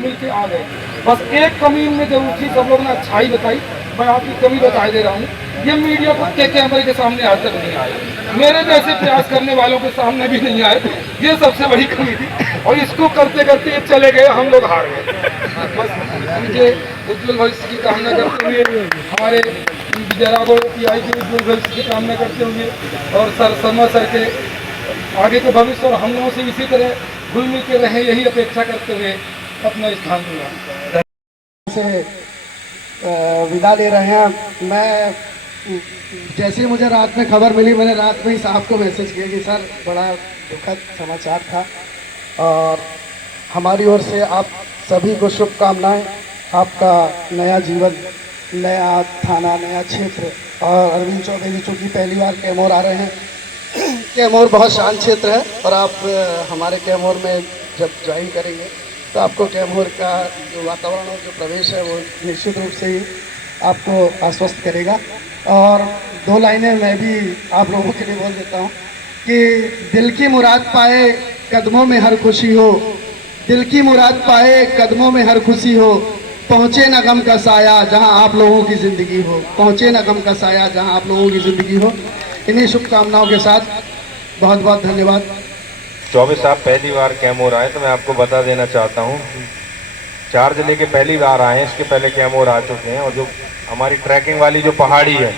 मिलके आ गए। बस एक कमी उनमें जरूर थी, सब लोग ने अच्छाई बताई, मैं आपकी कमी बताई दे रहा हूँ, ये मीडिया के कैमरे के सामने आज तक नहीं आए, मेरे जैसे प्रयास करने वालों के सामने भी नहीं आए, ये सबसे बड़ी कमी थी। और इसको करते करते ये चले गए, हम लोग हार गए। बस इनके उज्जवल भविष्य की कामना करते हुए, हमारे विजय राघव PI के उज्जवल भविष्य की कामना करते हुए, और सर शर्मा सर के आगे के भविष्य और हम लोगों से इसी तरह घुल मिल के रहे, यही अपेक्षा करते हुए अपना स्थान दूंगा से विदा ले रहे हैं। मैं जैसे ही मुझे रात में खबर मिली, मैंने रात में ही साहब को मैसेज किया कि सर बड़ा दुखद समाचार था, और हमारी ओर से आप सभी को शुभकामनाएं, आपका नया जीवन, नया थाना, नया क्षेत्र। और अरविंद चौबे जी चूँकि पहली बार कैमूर आ रहे हैं, कैमूर बहुत शांत क्षेत्र है, और आप हमारे कैमूर में जब ज्वाइन करेंगे तो आपको कैमूर का जो वातावरण और जो प्रवेश है वो निश्चित रूप से ही आपको आश्वस्त करेगा। और दो लाइनें मैं भी आप लोगों के लिए बोल देता हूँ कि दिल की मुराद पाए कदमों में हर खुशी हो, दिल की मुराद पाए कदमों में हर खुशी हो, पहुँचे न गम का साया जहाँ आप लोगों की ज़िंदगी हो, पहुँचे न गम का साया जहाँ आप लोगों की ज़िंदगी हो। इन्हीं शुभकामनाओं के साथ बहुत बहुत धन्यवाद। चौबे साहब पहली बार कैमूर आए तो मैं आपको बता देना चाहता हूँ, चार्ज लेके पहली बार आए हैं, इसके पहले कैमूर आ चुके हैं। और जो हमारी ट्रैकिंग वाली जो पहाड़ी है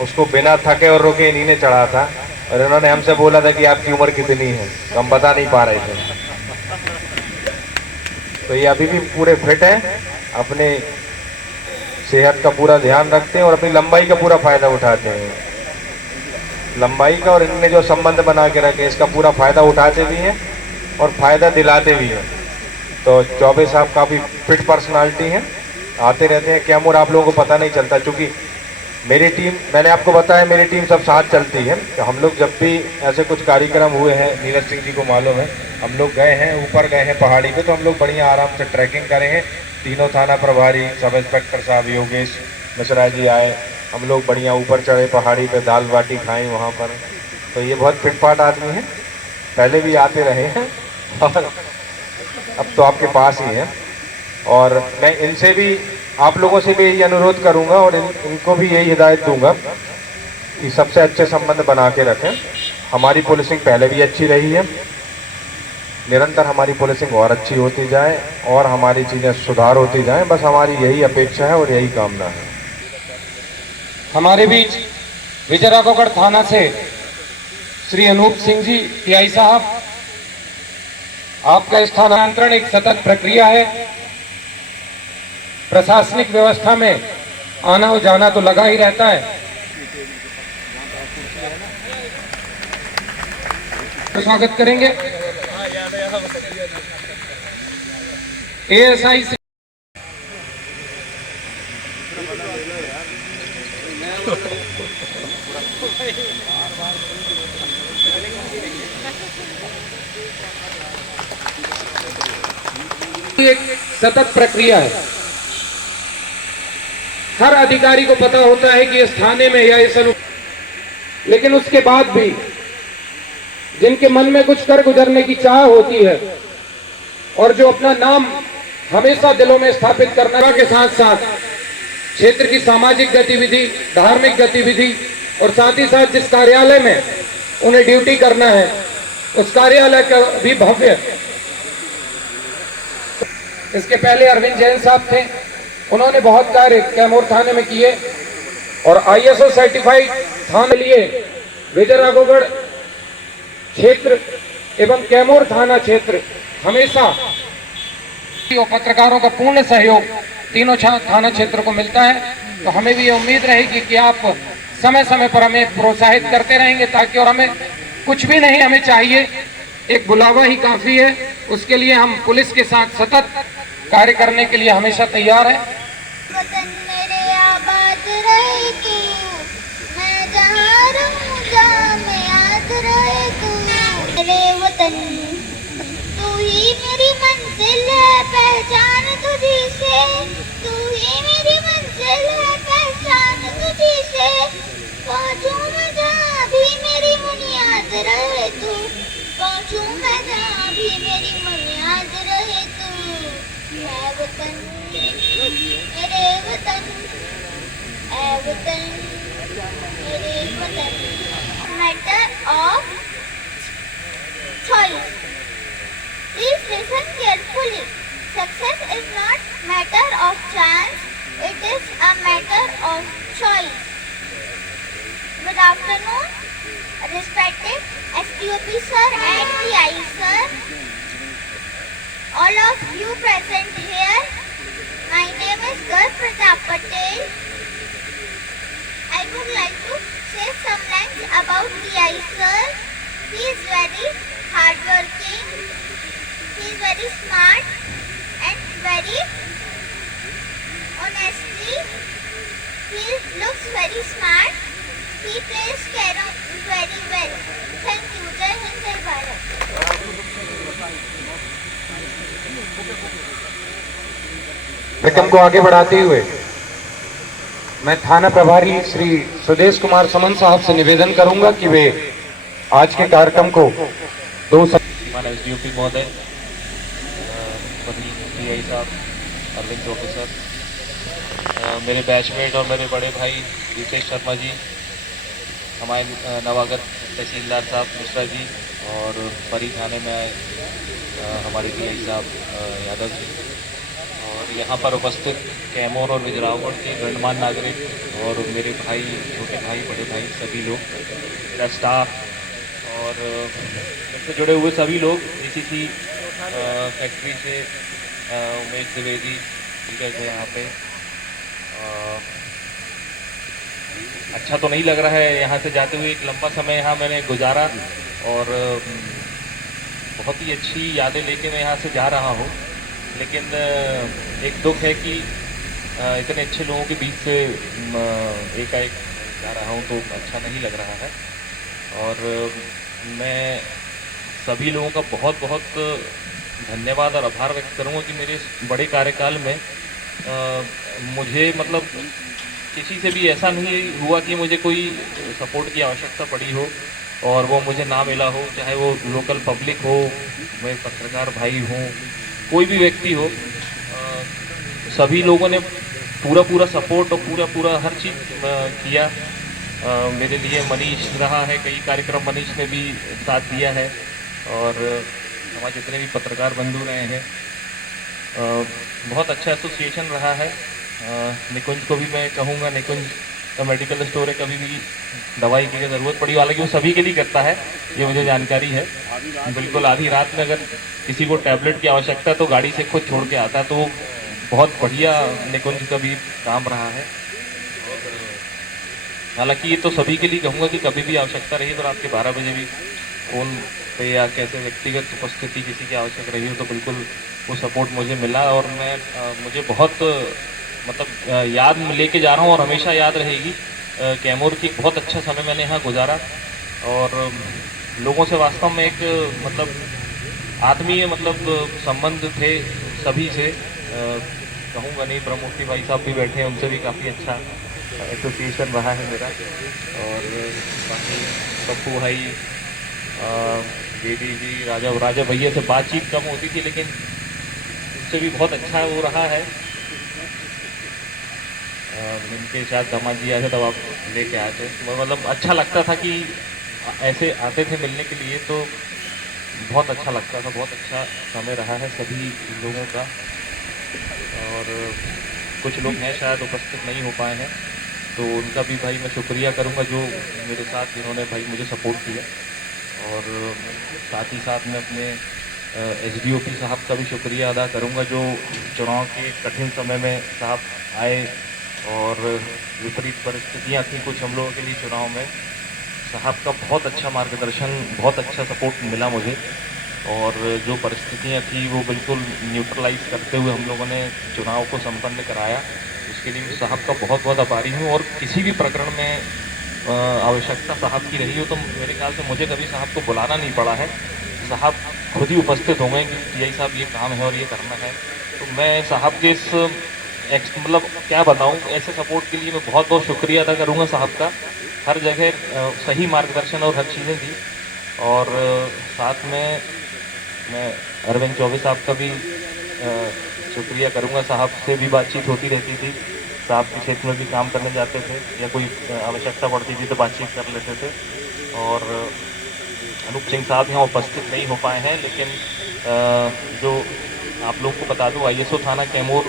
उसको बिना थके और रुके इन्हीं ने चढ़ा था, और इन्होंने हमसे बोला था कि आपकी उम्र कितनी है, तो हम बता नहीं पा रहे थे। तो ये अभी भी पूरे फिट हैं, अपने सेहत का पूरा ध्यान रखते हैं और अपनी लंबाई का पूरा फायदा उठाते हैं। लंबाई का और इनने जो संबंध बना के रखे इसका पूरा फायदा उठाते भी हैं और फायदा दिलाते भी हैं। तो चौबे साहब काफ़ी फिट पर्सनालिटी हैं, आते रहते हैं कैमूर, आप लोगों को पता नहीं चलता। चूँकि मेरी टीम, मैंने आपको बताया मेरी टीम सब साथ चलती है, तो हम लोग जब भी ऐसे कुछ कार्यक्रम हुए हैं, नीरज सिंह जी को मालूम है, हम लोग गए हैं, ऊपर गए हैं पहाड़ी पे, तो हम लोग बढ़िया आराम से ट्रैकिंग करे हैं। तीनों थाना प्रभारी, सब इंस्पेक्टर साहब, योगेश मिश्रा जी आए, हम लोग बढ़िया ऊपर चढ़े पहाड़ी पे, दाल बाटी खाएं वहाँ पर। तो ये बहुत फिटफाट आदमी है, पहले भी आते रहे हैं और अब तो आपके पास ही हैं। और मैं इनसे भी, आप लोगों से भी यही अनुरोध करूंगा और इनको भी यही हिदायत दूंगा कि सबसे अच्छे संबंध बना के रखें। हमारी पुलिसिंग पहले भी अच्छी रही है, निरंतर हमारी पुलिसिंग और अच्छी होती जाए और हमारी चीज़ें सुधार होती जाएं, बस हमारी यही अपेक्षा है और यही कामना है। हमारे बीच विजय राघवगढ़ थाना से श्री अनूप सिंह जी PI साहब, आपका स्थानांतरण एक सतत प्रक्रिया है। प्रशासनिक व्यवस्था में आना और जाना तो लगा ही रहता है, तो स्वागत करेंगे ASI से एक सतत प्रक्रिया है। हर अधिकारी को पता होता है कि इस थाने में या इस लेकिन उसके बाद भी जिनके मन में कुछ कर गुजरने की चाह होती है और जो अपना नाम हमेशा दिलों में स्थापित करने के साथ साथ क्षेत्र की सामाजिक गतिविधि, धार्मिक गतिविधि और साथ ही साथ जिस कार्यालय में उन्हें ड्यूटी करना है उस कार्यालय का भी भव्य, इसके पहले अरविंद जैन साहब थे, उन्होंने बहुत कार्य कैमूर थाने में किए और ISO सर्टिफाइड थाने लिए विजय राघवगढ़ क्षेत्र एवं कैमूर थाना क्षेत्र हमेशा पत्रकारों का पूर्ण सहयोग तीनों थाना क्षेत्र को मिलता है। तो हमें भी ये उम्मीद रहेगी कि आप समय समय पर हमें प्रोत्साहित करते रहेंगे, ताकि, और हमें कुछ भी नहीं हमें चाहिए, एक बुलावा ही काफी है। उसके लिए हम पुलिस के साथ सतत कार्य करने के लिए हमेशा तैयार है। वतन मेरे आबाद रहे तू, मैं जहाँ रहूँ जहाँ मैं याद रहे तू। मेरे वतन तू ही मेरी मंजिल है, पहचान तुझी से, तू ही मेरी मंजिल है, पहचान तुझी से। पहुँचूँ मैं जहाँ भी मेरी बुनियाद रहे तू, पहुँचूँ मैं जहाँ भी मेरी बुनियाद रहे तू। है वतन मेरे वतन, ऐ वतन मेरे वतन। Matter of choice. Please listen carefully. Success is not matter of chance, it is a matter of choice. Good afternoon, respected STOP sir and PI sir, all of you present here. My name is Garv Pratap Patel. I would like to say some lines about PI sir. He is very hardworking, he is very smart and very honestly, he looks very smart, he plays carom very well. Thank you. Jai Hind, Jai Bharat. कार्यक्रम को आगे बढ़ाते हुए मैं थाना प्रभारी श्री सुदेश कुमार समन साहब से निवेदन करूंगा कि वे आज के कार्यक्रम को माननीय एसडीओपी महोदय, पीआई साहब, अरविंद चौबे सर, मेरे बैचमेट और मेरे बड़े भाई दीपेश शर्मा जी, हमारे नवागत तहसीलदार साहब मिश्रा जी, और परी थाने में आए हमारे पीआई साहब यादव जी, और यहाँ पर उपस्थित कैमूर और बिजरावगढ़ के गणमान्य नागरिक और मेरे भाई, छोटे भाई, बड़े भाई, सभी लोग, मेरा स्टाफ और मुझसे जुड़े हुए सभी लोग, जीसीसी फैक्ट्री से उमेश द्विवेदी टीचर थे यहाँ पे। अच्छा तो नहीं लग रहा है यहाँ से जाते हुए, एक लंबा समय यहाँ मैंने गुजारा और बहुत ही अच्छी यादें लेके मैं यहाँ से जा रहा हूँ, लेकिन एक दुख है कि इतने अच्छे लोगों के बीच से एकाएक जा रहा हूँ तो अच्छा नहीं लग रहा है। और मैं सभी लोगों का बहुत बहुत धन्यवाद और आभार व्यक्त करूँगा कि मेरे बड़े कार्यकाल में मुझे मतलब किसी से भी ऐसा नहीं हुआ कि मुझे कोई सपोर्ट की आवश्यकता पड़ी हो और वो मुझे ना मिला हो, चाहे वो लोकल पब्लिक हो, मेरे पत्रकार भाई हों, कोई भी व्यक्ति हो, सभी लोगों ने पूरा सपोर्ट और पूरा हर चीज़ किया मेरे लिए। मनीष रहा है, कई कार्यक्रम मनीष ने भी साथ दिया है, और हमारे जितने भी पत्रकार बंधु रहे हैं, बहुत अच्छा एसोसिएशन रहा है। निकुंज को भी मैं कहूँगा, निकुंज का मेडिकल स्टोर है, कभी भी दवाई की ज़रूरत पड़ी, हालांकि वो सभी के लिए करता है, ये मुझे जानकारी है। बिल्कुल आधी रात में अगर किसी को टैबलेट की आवश्यकता है तो गाड़ी से खुद छोड़ के आता है, तो बहुत बढ़िया निकुंज का भी काम रहा है। हालांकि ये तो सभी के लिए कहूँगा कि कभी भी आवश्यकता रही तो रात के 12 बजे भी फ़ोन पे या कैसे व्यक्तिगत उपस्थिति किसी की आवश्यक रही हो तो बिल्कुल वो सपोर्ट मुझे मिला, और मैं मुझे बहुत मतलब याद लेके जा रहा हूँ और हमेशा याद रहेगी। कैमूर की बहुत अच्छा समय मैंने यहाँ गुजारा, और लोगों से वास्तव में एक मतलब आत्मीय मतलब संबंध थे सभी से, कहूँगा नहीं। ब्रह्मूर्ति भाई साहब भी बैठे हैं, उनसे भी काफ़ी अच्छा एसोसिएशन रहा है मेरा, और बाकी पप्पू भाई, बेबी जी, राजा भैया से बातचीत कम होती थी, लेकिन उससे भी बहुत अच्छा वो रहा है। इनके साथ दामाद जी आए थे तब आप लेके आए थे, मतलब अच्छा लगता था कि ऐसे आते थे मिलने के लिए, तो बहुत अच्छा लगता था। बहुत अच्छा समय रहा है सभी लोगों का, और कुछ लोग हैं शायद उपस्थित नहीं हो पाए हैं, तो उनका भी भाई मैं शुक्रिया करूंगा जो मेरे साथ जिन्होंने भाई मुझे सपोर्ट किया। और साथ ही साथ मैं अपने एसडीओपी साहब का भी शुक्रिया अदा करूंगा जो चुनाव के कठिन समय में साहब आए, और विपरीत परिस्थितियां थी कुछ हम लोगों के लिए चुनाव में, साहब का बहुत अच्छा मार्गदर्शन, बहुत अच्छा सपोर्ट मिला मुझे, और जो परिस्थितियां थी वो बिल्कुल न्यूट्रलाइज करते हुए हम लोगों ने चुनाव को संपन्न कराया। उसके लिए मैं साहब का बहुत बहुत आभारी हूँ, और किसी भी प्रकरण में आवश्यकता साहब की रही हो तो मेरे ख्याल से मुझे कभी साहब को बुलाना नहीं पड़ा है, साहब खुद ही उपस्थित होंगे कि यही साहब ये काम है और ये करना है। तो मैं साहब के इस मतलब क्या बताऊं, ऐसे सपोर्ट के लिए मैं बहुत बहुत शुक्रिया अदा करूंगा साहब का। हर जगह सही मार्गदर्शन और हर चीज़ें दी, और साथ में मैं अरविंद चौबे साहब का भी शुक्रिया करूंगा। साहब से भी बातचीत होती रहती थी, साहब के क्षेत्र में भी काम करने जाते थे या कोई आवश्यकता पड़ती थी तो बातचीत कर लेते थे। और अनूप सिंह साहब यहाँ उपस्थित नहीं हो पाए हैं, लेकिन जो आप लोग को बता दूं ISO थाना कैमूर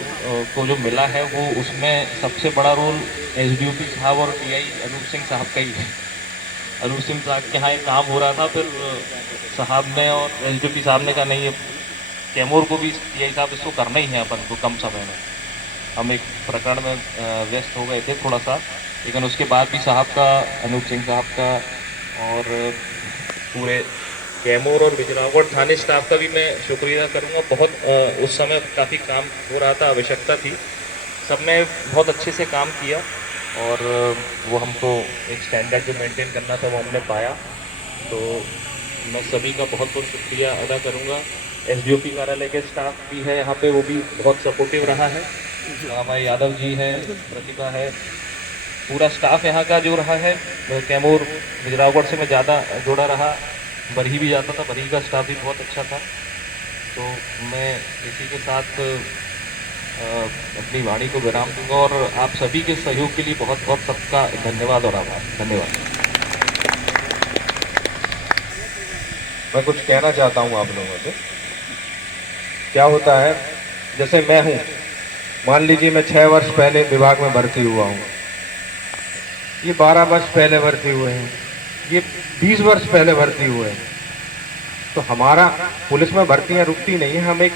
को जो मिला है वो उसमें सबसे बड़ा रोल SDOP साहब और TI अनूप सिंह साहब का ही है। अनूप सिंह साहब के यहाँ एक काम हो रहा था, फिर साहब ने और SDOP साहब ने कहा नहीं, ये कैमूर को भी TI साहब इसको करना ही है अपन को कम समय में। हम एक प्रकरण में व्यस्त हो गए थे थोड़ा सा, लेकिन उसके बाद भी साहब का, अनूप सिंह साहब का और पूरे कैमूर और बिजनौर थाने स्टाफ का भी मैं शुक्रिया करूंगा। बहुत उस समय काफ़ी काम हो रहा था, आवश्यकता थी, सबने बहुत अच्छे से काम किया और वो हमको एक स्टैंडर्ड जो मेंटेन करना था वो हमने पाया। तो मैं सभी का बहुत बहुत शुक्रिया अदा करूंगा। SDOP कार्यालय के स्टाफ भी है यहाँ पे, वो भी बहुत सपोर्टिव रहा है। हमारे यादव जी हैं, प्रतिभा है, पूरा स्टाफ यहाँ का जो रहा है। कैमूर बिजरावगढ़ से मैं ज़्यादा जुड़ा रहा, बरही भी जाता था, बरही का स्टाफ भी बहुत अच्छा था। तो मैं इसी के साथ अपनी वाणी को विराम दूंगा और आप सभी के सहयोग के लिए बहुत बहुत सबका धन्यवाद और आभार। धन्यवाद। मैं कुछ कहना चाहता हूँ आप लोगों से। क्या होता है, जैसे मैं हूँ, मान लीजिए मैं 6 वर्ष पहले विभाग में भर्ती हुआ हूँ, ये 12 वर्ष पहले भर्ती हुए हैं, ये 20 वर्ष पहले भर्ती हुए हैं। तो हमारा पुलिस में भर्तियां रुकती नहीं है, हम एक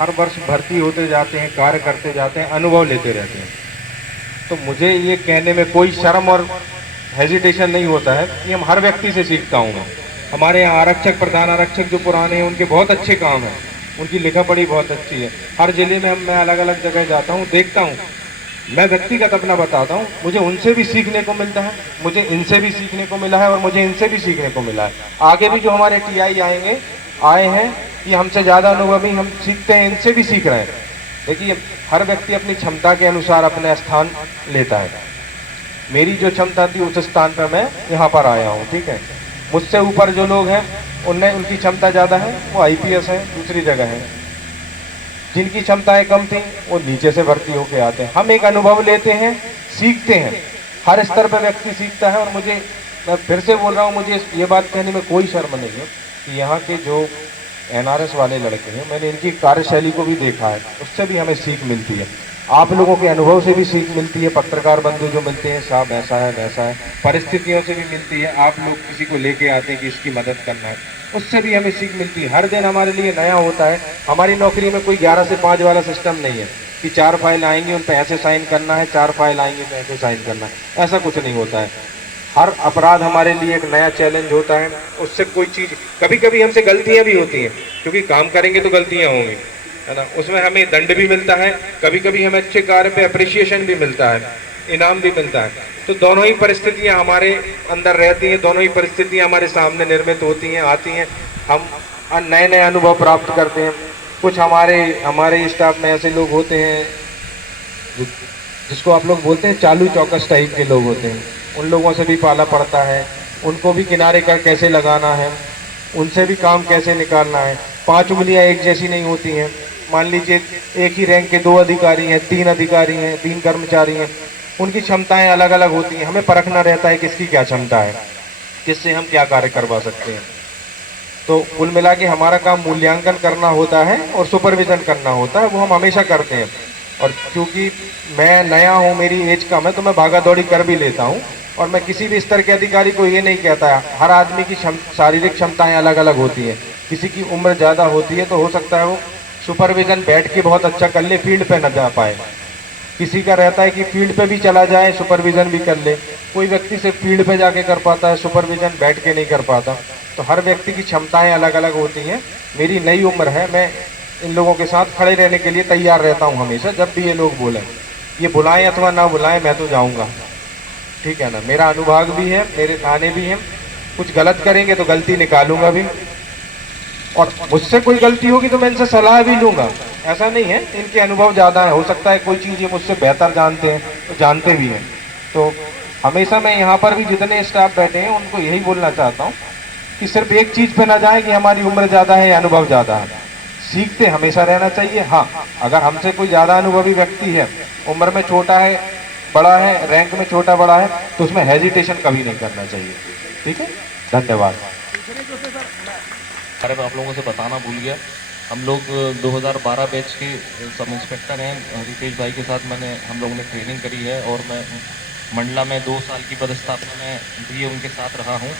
हर वर्ष भर्ती होते जाते हैं, कार्य करते जाते हैं, अनुभव लेते रहते हैं। तो मुझे ये कहने में कोई शर्म और हेजिटेशन नहीं होता है कि हम हर व्यक्ति से सीखता हूँ मैं। हमारे यहाँ आरक्षक, प्रधान आरक्षक जो पुराने हैं, उनके बहुत अच्छे काम हैं, उनकी लिखा पढ़ी बहुत अच्छी है। हर जिले में मैं अलग अलग जगह जाता हूँ, देखता हूँ, मैं व्यक्तिगत अपना बताता हूँ, मुझे उनसे भी सीखने को मिलता है, मुझे इनसे भी सीखने को मिला है और मुझे इनसे भी सीखने को मिला है। आगे भी जो हमारे TI आए हैं, ये हमसे ज़्यादा अनुभवी, हम सीखते हैं, इनसे भी सीख रहे हैं। देखिए, हर व्यक्ति अपनी क्षमता के अनुसार अपना स्थान लेता है। मेरी जो क्षमता थी उस स्थान पर मैं यहाँ पर आया हूँ, ठीक है। मुझसे ऊपर जो लोग हैं उनकी क्षमता ज़्यादा है, वो IPS है, दूसरी जगह है। जिनकी क्षमताएं कम थी वो नीचे से भर्ती होके आते हैं। हम एक अनुभव लेते हैं, सीखते हैं, हर स्तर पर व्यक्ति सीखता है। और मैं फिर से बोल रहा हूँ, मुझे ये बात कहने में कोई शर्म नहीं है कि यहाँ के जो NRS वाले लड़के हैं, मैंने इनकी कार्यशैली को भी देखा है, उससे भी हमें सीख मिलती है। आप लोगों के अनुभव से भी सीख मिलती है, पत्रकार बंधु जो मिलते हैं, साहब ऐसा है वैसा है, परिस्थितियों से भी मिलती है। आप लोग किसी को लेके आते हैं कि इसकी मदद करना है, उससे भी हमें सीख मिलती है। हर दिन हमारे लिए नया होता है। हमारी नौकरी में कोई 11 से 5 वाला सिस्टम नहीं है कि 4 फाइल आएंगी उन पर ऐसे साइन करना है, 4 फाइल आएंगी तो ऐसे साइन करना है, ऐसा कुछ नहीं होता है। हर अपराध हमारे लिए एक नया चैलेंज होता है। उससे कोई चीज़, कभी कभी हमसे गलतियां भी होती हैं, क्योंकि काम करेंगे तो गलतियां होंगी, है ना। उसमें हमें दंड भी मिलता है, कभी कभी हमें अच्छे कार्य पे अप्रिसिएशन भी मिलता है, इनाम भी मिलता है। तो दोनों ही परिस्थितियां हमारे अंदर रहती हैं, दोनों ही परिस्थितियां हमारे सामने निर्मित होती हैं, आती हैं। हम नए नए अनुभव प्राप्त करते हैं। कुछ हमारे स्टाफ में ऐसे लोग होते हैं जिसको आप लोग बोलते हैं चालू चौकस टाइप के लोग होते हैं। उन लोगों से भी पाला पड़ता है, उनको भी किनारे का कैसे लगाना है, उनसे भी काम कैसे निकालना है। 5 उंगलियां एक जैसी नहीं होती हैं। मान लीजिए एक ही रैंक के 2 अधिकारी हैं, 3 अधिकारी हैं, 3 कर्मचारी हैं, उनकी क्षमताएं अलग अलग होती हैं। हमें परखना रहता है किसकी क्या क्षमता है, किससे हम क्या कार्य करवा सकते हैं। तो कुल मिला के हमारा काम मूल्यांकन करना होता है और सुपरविजन करना होता है, वो हम हमेशा करते हैं। और क्योंकि मैं नया हूँ, मेरी एज कम है, तो मैं भागा दौड़ी कर भी लेता हूँ। और मैं किसी भी स्तर के अधिकारी को ये नहीं कहता है, हर आदमी की शारीरिक क्षमताएं अलग अलग होती हैं। किसी की उम्र ज़्यादा होती है तो हो सकता है वो सुपरविजन बैठ के बहुत अच्छा कर ले, फील्ड पे न जा पाए। किसी का रहता है कि फील्ड पे भी चला जाए, सुपरविजन भी कर ले। कोई व्यक्ति सिर्फ फील्ड पे जाके कर पाता है, सुपरविजन बैठ के नहीं कर पाता। तो हर व्यक्ति की क्षमताएं अलग अलग होती हैं। मेरी नई उम्र है, मैं इन लोगों के साथ खड़े रहने के लिए तैयार रहता हूँ हमेशा। जब भी ये लोग बोलें, ये बुलाएं अथवा ना बुलाएं, मैं तो जाऊँगा, ठीक है ना। मेरा अनुभाग भी है, मेरे थाने भी हैं। कुछ गलत करेंगे तो गलती निकालूंगा भी, और मुझसे कोई गलती होगी तो मैं इनसे सलाह भी लूँगा। ऐसा नहीं है, इनके अनुभव ज़्यादा है, हो सकता है कोई चीज़ ये मुझसे बेहतर जानते हैं, तो जानते भी हैं। तो हमेशा मैं यहाँ पर भी जितने स्टाफ बैठे हैं उनको यही बोलना चाहता हूँ कि सिर्फ एक चीज़ पे ना जाए कि हमारी उम्र ज़्यादा है या अनुभव ज़्यादा है। सीखते हमेशा रहना चाहिए। हाँ, अगर हमसे कोई ज़्यादा अनुभवी व्यक्ति है, उम्र में छोटा है, बड़ा है, रैंक में छोटा बड़ा है, तो उसमें हेजिटेशन कभी नहीं करना चाहिए। ठीक है, धन्यवाद। बारे में आप लोगों से बताना भूल गया, हम लोग 2012 बैच के सब इंस्पेक्टर हैं। रितेश भाई के साथ हम लोगों ने ट्रेनिंग करी है और मैं मंडला में 2 साल की पदस्थापना में भी उनके साथ रहा हूं।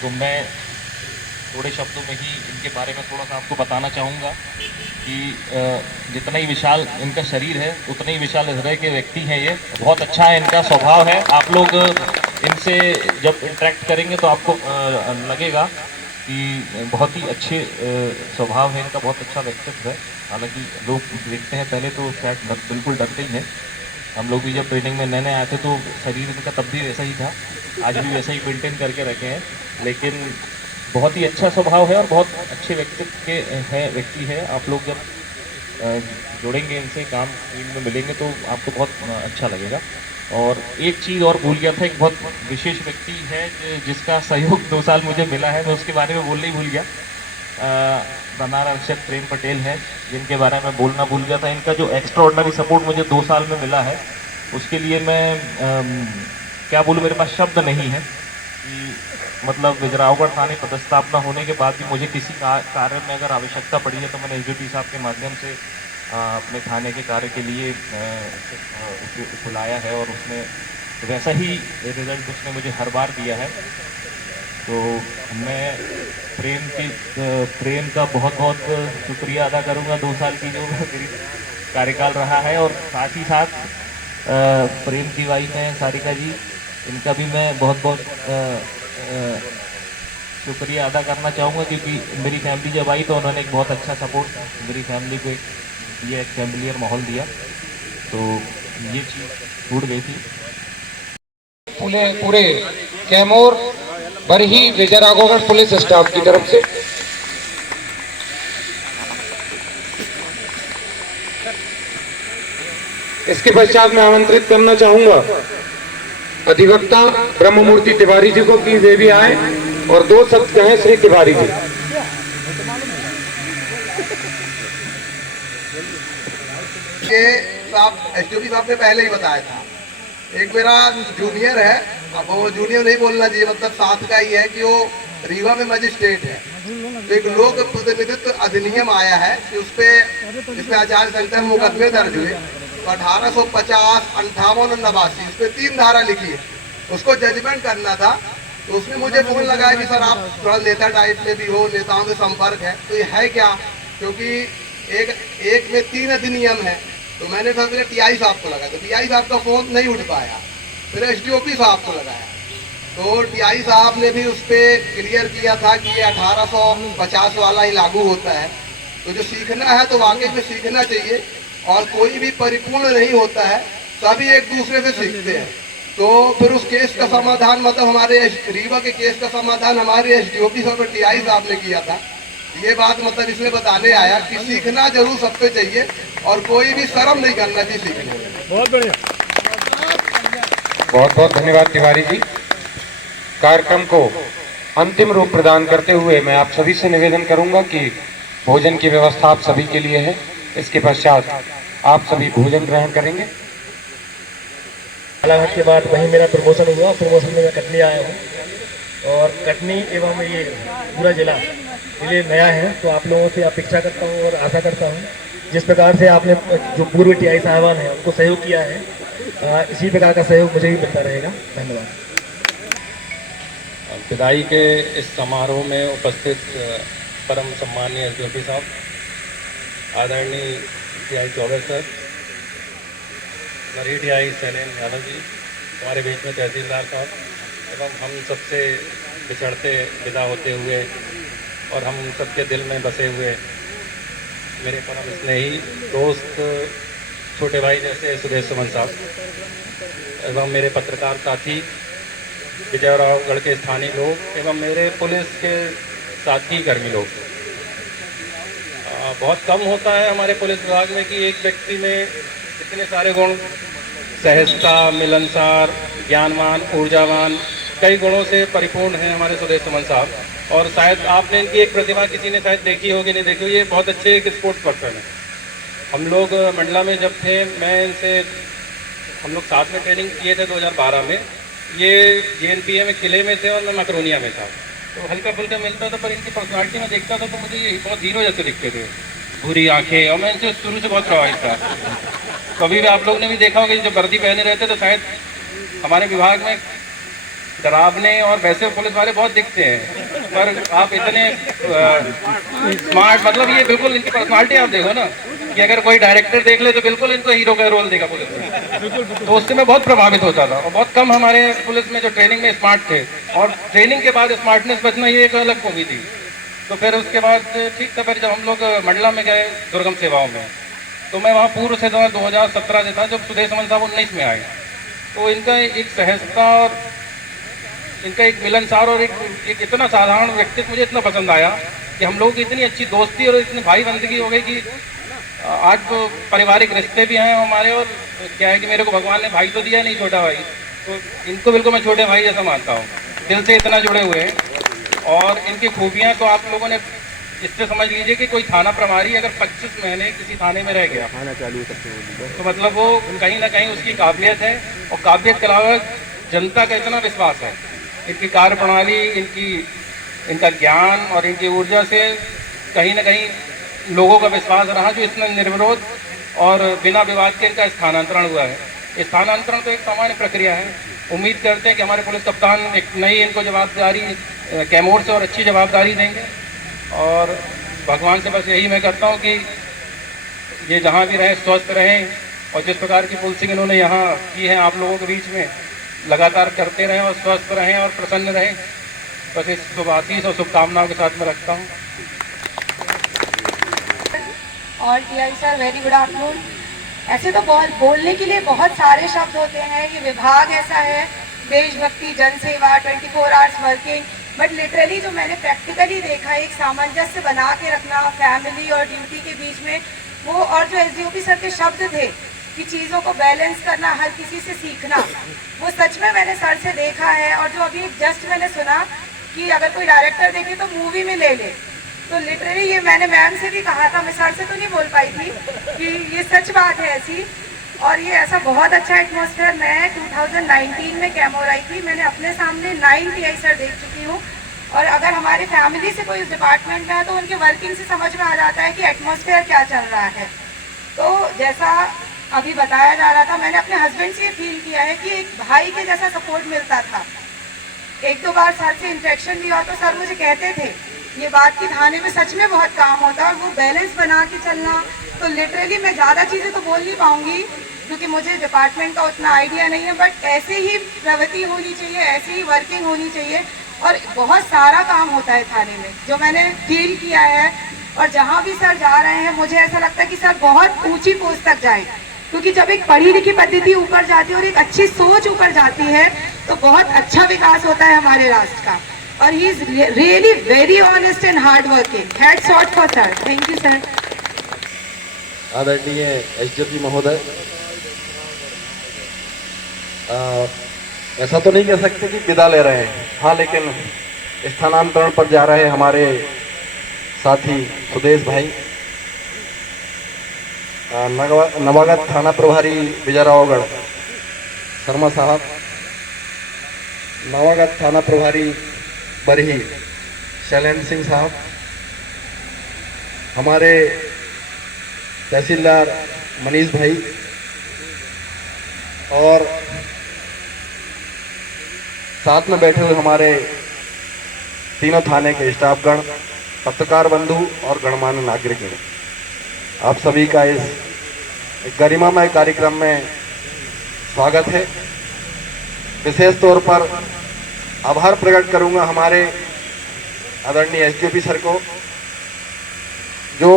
तो मैं थोड़े शब्दों में ही इनके बारे में थोड़ा सा आपको बताना चाहूँगा कि जितना ही विशाल इनका शरीर है उतना ही विशाल हृदय के व्यक्ति हैं ये। बहुत अच्छा है इनका स्वभाव है। आप लोग इनसे जब इंटरेक्ट करेंगे तो आपको लगेगा कि बहुत ही अच्छे स्वभाव है इनका, बहुत अच्छा व्यक्तित्व है। हालांकि लोग देखते हैं पहले तो शायद बिल्कुल डरते ही हैं। हम लोग भी जब ट्रेनिंग में नए नए आए थे तो शरीर इनका तब भी वैसा ही था, आज भी वैसा ही मेंटेन करके रखे हैं। लेकिन बहुत ही अच्छा स्वभाव है और बहुत अच्छे व्यक्तित्व के व्यक्ति है। आप लोग जब जुड़ेंगे इनसे, काम फील्ड में मिलेंगे तो आपको बहुत अच्छा लगेगा। और एक चीज़ और भूल गया था, एक बहुत विशेष व्यक्ति है जिसका सहयोग 2 साल मुझे मिला है, मैं उसके बारे में बोलना ही भूल गया। बनारा रक्षक प्रेम पटेल है जिनके बारे में बोलना भूल गया था। इनका जो एक्स्ट्रा ऑर्डिनरी सपोर्ट मुझे 2 साल में मिला है उसके लिए मैं क्या बोलूँ, मेरे पास शब्द नहीं है कि मतलब बिजरावगढ़ थाने पदस्थापना होने के बाद भी मुझे किसी कार्य में अगर आवश्यकता पड़ी है तो मैंने एसडीपी साहब के माध्यम से अपने थाने के कार्य के लिए बुलाया है और उसने वैसा ही रिजल्ट उसने मुझे हर बार दिया है। तो मैं प्रेम का बहुत बहुत शुक्रिया अदा करूंगा 2 साल की जो मेरी कार्यकाल रहा है। और साथ ही साथ प्रेम की वाइफ हैं सारिका जी, इनका भी मैं बहुत बहुत शुक्रिया अदा करना चाहूँगा क्योंकि मेरी फैमिली जब आई तो उन्होंने एक बहुत अच्छा सपोर्ट मेरी फैमिली को एक फैमिलियर माहौल दिया, तो ये चीज़ छूट गई थी। पूरे कैमूर बरही विजयराघवगढ़ पुलिस स्टाफ की तरफ से इसके पश्चात मैं आमंत्रित करना चाहूंगा अधिवक्ता ब्रह्ममूर्ति तिवारी जी को कि वे भी आए और 2 शब्द कहें श्री तिवारी जी। ये साहब एसडीओपी साहब ने पहले ही बताया था। एक मेरा जूनियर है, अब वो जूनियर नहीं बोलना चाहिए, मतलब साथ का ही है कि वो रीवा में मजिस्ट्रेट है। तो एक लोक प्रतिनिधित्व अधिनियम आया है कि इसमें आचार्य संहिता में मुकदमे दर्ज हुए। तो 1850, 58 और 89 इस पे 3 धारा लिखी है, उसको जजमेंट करना था। तो उसने मुझे फोन लगाया कि सर आप थोड़ा नेता टाइप में भी हो, नेताओं से संपर्क है, तो ये है क्या, क्योंकि एक में 3 अधिनियम है। तो मैंने फिर टीआई साहब को लगाया, तो टीआई साहब का फोन नहीं उठ पाया, फिर एसडीओपी साहब को लगाया। तो टीआई साहब ने भी उस पर क्लियर किया था कि ये 1850 वाला ही लागू होता है। तो जो सीखना है तो वाकई में सीखना चाहिए, और कोई भी परिपूर्ण नहीं होता है, सभी एक दूसरे से सीखते हैं। तो फिर उस केस का समाधान, मतलब हमारे रीवा के केस का समाधान हमारे एसडीओपी साहब और टीआई साहब ने किया था। ये बात मतलब इसलिए बताने आया कि सीखना जरूर सबको चाहिए और कोई भी शर्म नहीं करना चाहिए सीखने में। बहुत बढ़िया, बहुत बहुत धन्यवाद तिवारी जी। कार्यक्रम को अंतिम रूप प्रदान करते हुए मैं आप सभी से निवेदन करूंगा कि भोजन की व्यवस्था आप सभी के लिए है। इसके पश्चात आप सभी भोजन ग्रहण करेंगे। बालाघाट के बाद वहीं मेरा प्रमोशन हुआ, प्रमोशन में मैं कटनी आया हूँ और कटनी एवं ये पूरा जिला ये नया है। तो आप लोगों से अपेक्षा करता हूँ और आशा करता हूँ जिस प्रकार से आपने जो पूर्व टीआई साहबान हैं उनको सहयोग किया है, इसी प्रकार का सहयोग मुझे भी मिलता रहेगा। धन्यवाद। विदाई के इस समारोह में उपस्थित परम सम्माननीय एसडीओपी साहब, आदरणीय टीआई चौबे सर, वरीय टीआई शैलेंद्र यादव जी, हमारे बीच में तहसीलदार साहब, एवं हम सबसे बिछड़ते विदा होते हुए और हम सबके दिल में बसे हुए मेरे परम स्नेही दोस्त, छोटे भाई जैसे सुदेश सुमन साहब, एवं मेरे पत्रकार साथी, विजयराघवगढ़ के स्थानीय लोग एवं मेरे पुलिस के साथी कर्मी लोग। बहुत कम होता है हमारे पुलिस विभाग में कि एक व्यक्ति में इतने सारे गुण, सहजता, मिलनसार, ज्ञानवान, ऊर्जावान, कई गुणों से परिपूर्ण हैं हमारे सुदेश सुमन साहब। और शायद आपने इनकी एक प्रतिभा किसी ने शायद देखी होगी नहीं देखी होगी, ये बहुत अच्छे एक स्पोर्ट्स पर्सन है। हम लोग मंडला में जब थे, मैं इनसे हम लोग साथ में ट्रेनिंग किए थे 2012 में। ये JNPA में किले में थे और मैं मकरोनिया में था, तो हल्का फुल्का मिलता था, पर इनकी पर्सनालिटी में देखता था तो मुझे ये बहुत हीरो जैसे दिखते थे, भूरी आंखें, और मैं इनसे शुरू से बहुत प्रभावित था। कभी भी आप लोग ने भी देखा होगा जब वर्दी पहने रहते तो शायद हमारे विभाग में डरावने और वैसे पुलिस वाले बहुत दिखते हैं, पर आप इतने स्मार्ट, मतलब ये बिल्कुल इनकी पर्सनालिटी आप देखो ना कि अगर कोई डायरेक्टर देख ले तो बिल्कुल इनको हीरो का रोल देगा पुलिस में, तो उससे मैं बहुत प्रभावित होता था। और बहुत कम हमारे पुलिस में जो ट्रेनिंग में स्मार्ट थे, और ट्रेनिंग के बाद स्मार्टनेस बचना ये एक अलग खूबी थी। तो फिर उसके बाद ठीक था, फिर जब हम लोग मंडला में गए दुर्गम सेवाओं में, तो मैं वहाँ पूर्व से 2017 से था जब सुदेश समन साहब 19 में आए। तो इनका एक सहजता और इनका एक मिलनसार और एक इतना साधारण व्यक्तित्व मुझे इतना पसंद आया कि हम लोगों की इतनी अच्छी दोस्ती और इतनी भाई बंदगी हो गई कि आज तो पारिवारिक रिश्ते भी हैं हमारे। और क्या है कि मेरे को भगवान ने भाई तो दिया नहीं, छोटा भाई, तो इनको बिल्कुल मैं छोटे भाई जैसा मानता हूँ, दिल से इतना जुड़े हुए हैं। और इनकी खूबियाँ तो आप लोगों ने इससे समझ लीजिए कि कोई थाना प्रभारी अगर 25 महीने किसी थाने में रह गया तो मतलब वो कहीं ना कहीं उसकी काबिलियत है, और काबिलियत के अलावा जनता का इतना विश्वास है। इनकी कार्य प्रणाली, इनका ज्ञान और इनकी ऊर्जा से कहीं ना कहीं लोगों का विश्वास रहा, जो इसमें निर्विरोध और बिना विवाद के इनका स्थानांतरण हुआ है। स्थानांतरण तो एक सामान्य प्रक्रिया है। उम्मीद करते हैं कि हमारे पुलिस कप्तान एक नई इनको जवाबदारी कैमूर से और अच्छी जवाबदारी देंगे। और भगवान से बस यही मैं करता हूँ कि ये जहाँ भी रहें स्वस्थ रहें, और जिस प्रकार की पुलिसिंग इन्होंने यहाँ की है आप लोगों के बीच में लगातार करते रहें और स्वस्थ रहें और प्रसन्न रहें। बस इस शुभ आशीष और शुभकामनाओं के साथ मैं रखता हूँ। और TI sir, very good afternoon. ऐसे तो बोलने के लिए बहुत सारे शब्द होते हैं, ये विभाग ऐसा है, देशभक्ति, जनसेवा, 24 आवर्स वर्किंग, बट लिटरली जो मैंने प्रैक्टिकली देखा, एक सामंजस्य बना के रखना फैमिली और ड्यूटी के बीच में, वो और जो एसडीओपी सर के शब्द थे कि चीज़ों को बैलेंस करना, हर किसी से सीखना, वो सच में मैंने सर से देखा है। और जो अभी जस्ट मैंने सुना कि अगर कोई डायरेक्टर देखे तो मूवी में ले ले, तो लिटरली ये मैंने मैम से भी कहा था, मैं सर से तो नहीं बोल पाई थी कि ये सच बात है ऐसी। और ये ऐसा बहुत अच्छा एटमॉस्फेयर, मैं 2019 में कैमोर आई थी, मैंने अपने सामने 9 टीआई सर देख चुकी हूँ। और अगर हमारे फैमिली से कोई उस डिपार्टमेंट में है तो उनके वर्किंग से समझ में आ जाता है कि एटमॉस्फेयर क्या चल रहा है। तो जैसा अभी बताया जा रहा था, मैंने अपने हस्बैंड से फील किया है कि एक भाई के जैसा सपोर्ट मिलता था। एक दो बार सर से इंटरेक्शन भी हुआ तो सर मुझे कहते थे ये बात कि थाने में सच में बहुत काम होता है, और वो बैलेंस बना के चलना। तो लिटरली मैं ज़्यादा चीज़ें तो बोल नहीं पाऊँगी क्योंकि मुझे डिपार्टमेंट का उतना आइडिया नहीं है, बट ऐसे ही प्रवृत्ति होनी चाहिए, ऐसे ही वर्किंग होनी चाहिए। और बहुत सारा काम होता है थाने में जो मैंने फील किया है। और जहाँ भी सर जा रहे हैं मुझे ऐसा लगता है कि सर बहुत ऊंची पोस्ट तक जाएं, क्योंकि जब एक पढ़ी लिखी पद्धति ऊपर जाती है और एक अच्छी सोच ऊपर जाती है तो बहुत अच्छा विकास होता है हमारे राष्ट्र का। और he is really very honest and hard working. Hats off for sir. Thank you sir. आदरणीय एसडीओपी महोदय, ऐसा तो नहीं कह सकते कि विदा ले रहे हैं, हाँ, लेकिन स्थानांतरण पर जा रहे हमारे साथी सुदेश भाई, नवागत थाना प्रभारी विजयरावगढ़ शर्मा साहब, नवागत थाना प्रभारी बरही शैलेंद्र सिंह साहब, हमारे तहसीलदार मनीष भाई, और साथ में बैठे हुए हमारे तीनों थाने के स्टाफगण, पत्रकार बंधु और गणमान्य नागरिकगण, आप सभी का इस गरिमामय कार्यक्रम में स्वागत है। विशेष तौर पर आभार प्रकट करूंगा हमारे आदरणीय एसडीओपी सर को, जो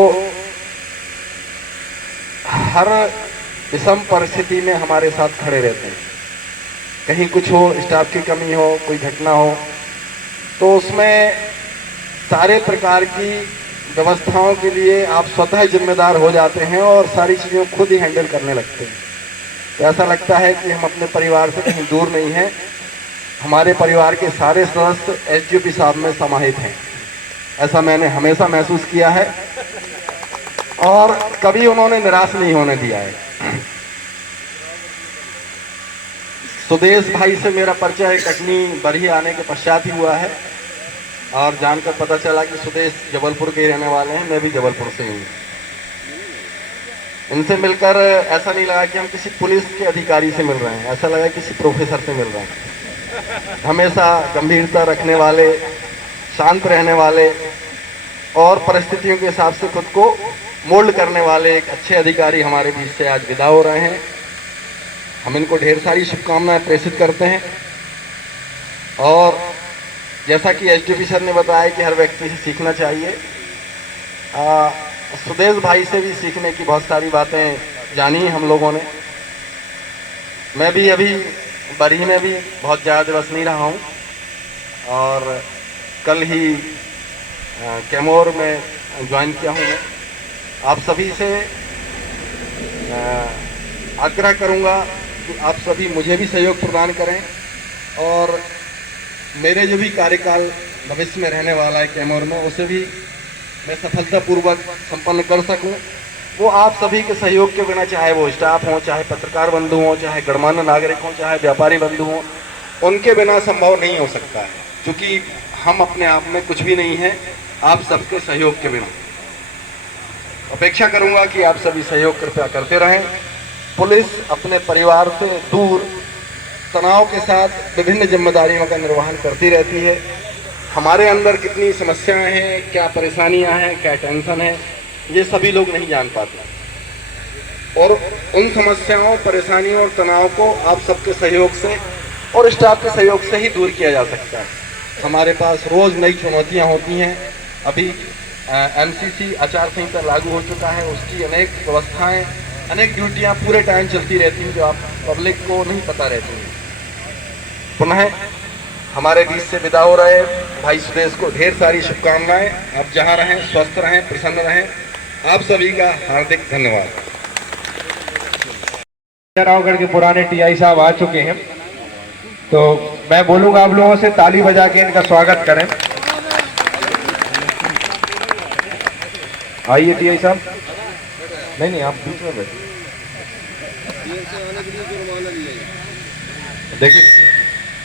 हर विषम परिस्थिति में हमारे साथ खड़े रहते हैं। कहीं कुछ हो, स्टाफ की कमी हो, कोई घटना हो, तो उसमें सारे प्रकार की व्यवस्थाओं के लिए आप स्वतः जिम्मेदार हो जाते हैं और सारी चीज़ों को खुद ही हैंडल करने लगते हैं। तो ऐसा लगता है कि हम अपने परिवार से कहीं दूर नहीं हैं, हमारे परिवार के सारे सदस्य एसडीओपी साहब में समाहित हैं। ऐसा मैंने हमेशा महसूस किया है और कभी उन्होंने निराश नहीं होने दिया है। सुदेश भाई से मेरा परिचय कटनी बरही आने के पश्चात ही हुआ है और जानकर पता चला कि सुदेश जबलपुर के रहने वाले हैं, मैं भी जबलपुर से हूँ। इनसे मिलकर ऐसा नहीं लगा कि हम किसी पुलिस के अधिकारी से मिल रहे हैं, ऐसा लगा किसी प्रोफेसर से मिल रहे हैं। हमेशा गंभीरता रखने वाले, शांत रहने वाले और परिस्थितियों के हिसाब से खुद को मोल्ड करने वाले एक अच्छे अधिकारी हमारे बीच से आज विदा हो रहे हैं। हम इनको ढेर सारी शुभकामनाएं प्रेषित करते हैं और जैसा कि एसडीपी सर ने बताया कि हर व्यक्ति से सीखना चाहिए, सुदेश भाई से भी सीखने की बहुत सारी बातें जानी हम लोगों ने। मैं भी अभी बरही में भी बहुत ज़्यादा दिवस नहीं रहा हूँ और कल ही कैमोर में ज्वाइन किया हूँ। मैं आप सभी से आग्रह करूँगा कि आप सभी मुझे भी सहयोग प्रदान करें और मेरे जो भी कार्यकाल भविष्य में रहने वाला है कैमोर में, उसे भी मैं सफलतापूर्वक संपन्न कर सकूं। वो आप सभी के सहयोग के बिना, चाहे वो स्टाफ हो, चाहे पत्रकार बंधु हों, चाहे गणमान्य नागरिक हों, चाहे व्यापारी बंधु हों, उनके बिना संभव नहीं हो सकता है, क्योंकि हम अपने आप में कुछ भी नहीं हैं आप सबके सहयोग के बिना। अपेक्षा करूंगा कि आप सभी सहयोग कृपया करते रहें। पुलिस अपने परिवार से दूर तनाव के साथ विभिन्न जिम्मेदारियों का निर्वहन करती रहती है। हमारे अंदर कितनी समस्याएं हैं, क्या परेशानियां हैं, क्या टेंशन है, ये सभी लोग नहीं जान पाते और उन समस्याओं, परेशानियों और तनाव को आप सबके सहयोग से और स्टाफ के सहयोग से ही दूर किया जा सकता है। हमारे पास रोज़ नई चुनौतियां होती हैं। अभी एमसीसी आचार संहिता लागू हो चुका है, उसकी अनेक व्यवस्थाएं, अनेक ड्यूटियां पूरे टाइम चलती रहती हैं जो आप पब्लिक को नहीं पता रहती हैं। पुनः हमारे बीच से विदा हो रहे भाई सुदेश को ढेर सारी शुभकामनाएं। आप जहां रहें स्वस्थ रहें, प्रसन्न रहें। आप सभी का हार्दिक धन्यवाद। रावगढ़ के पुराने टीआई साहब आ चुके हैं, तो मैं बोलूंगा आप लोगों से ताली बजा के इनका स्वागत करें। आइए टीआई साहब। नहीं, आप बीच में बैठिए। देखिए,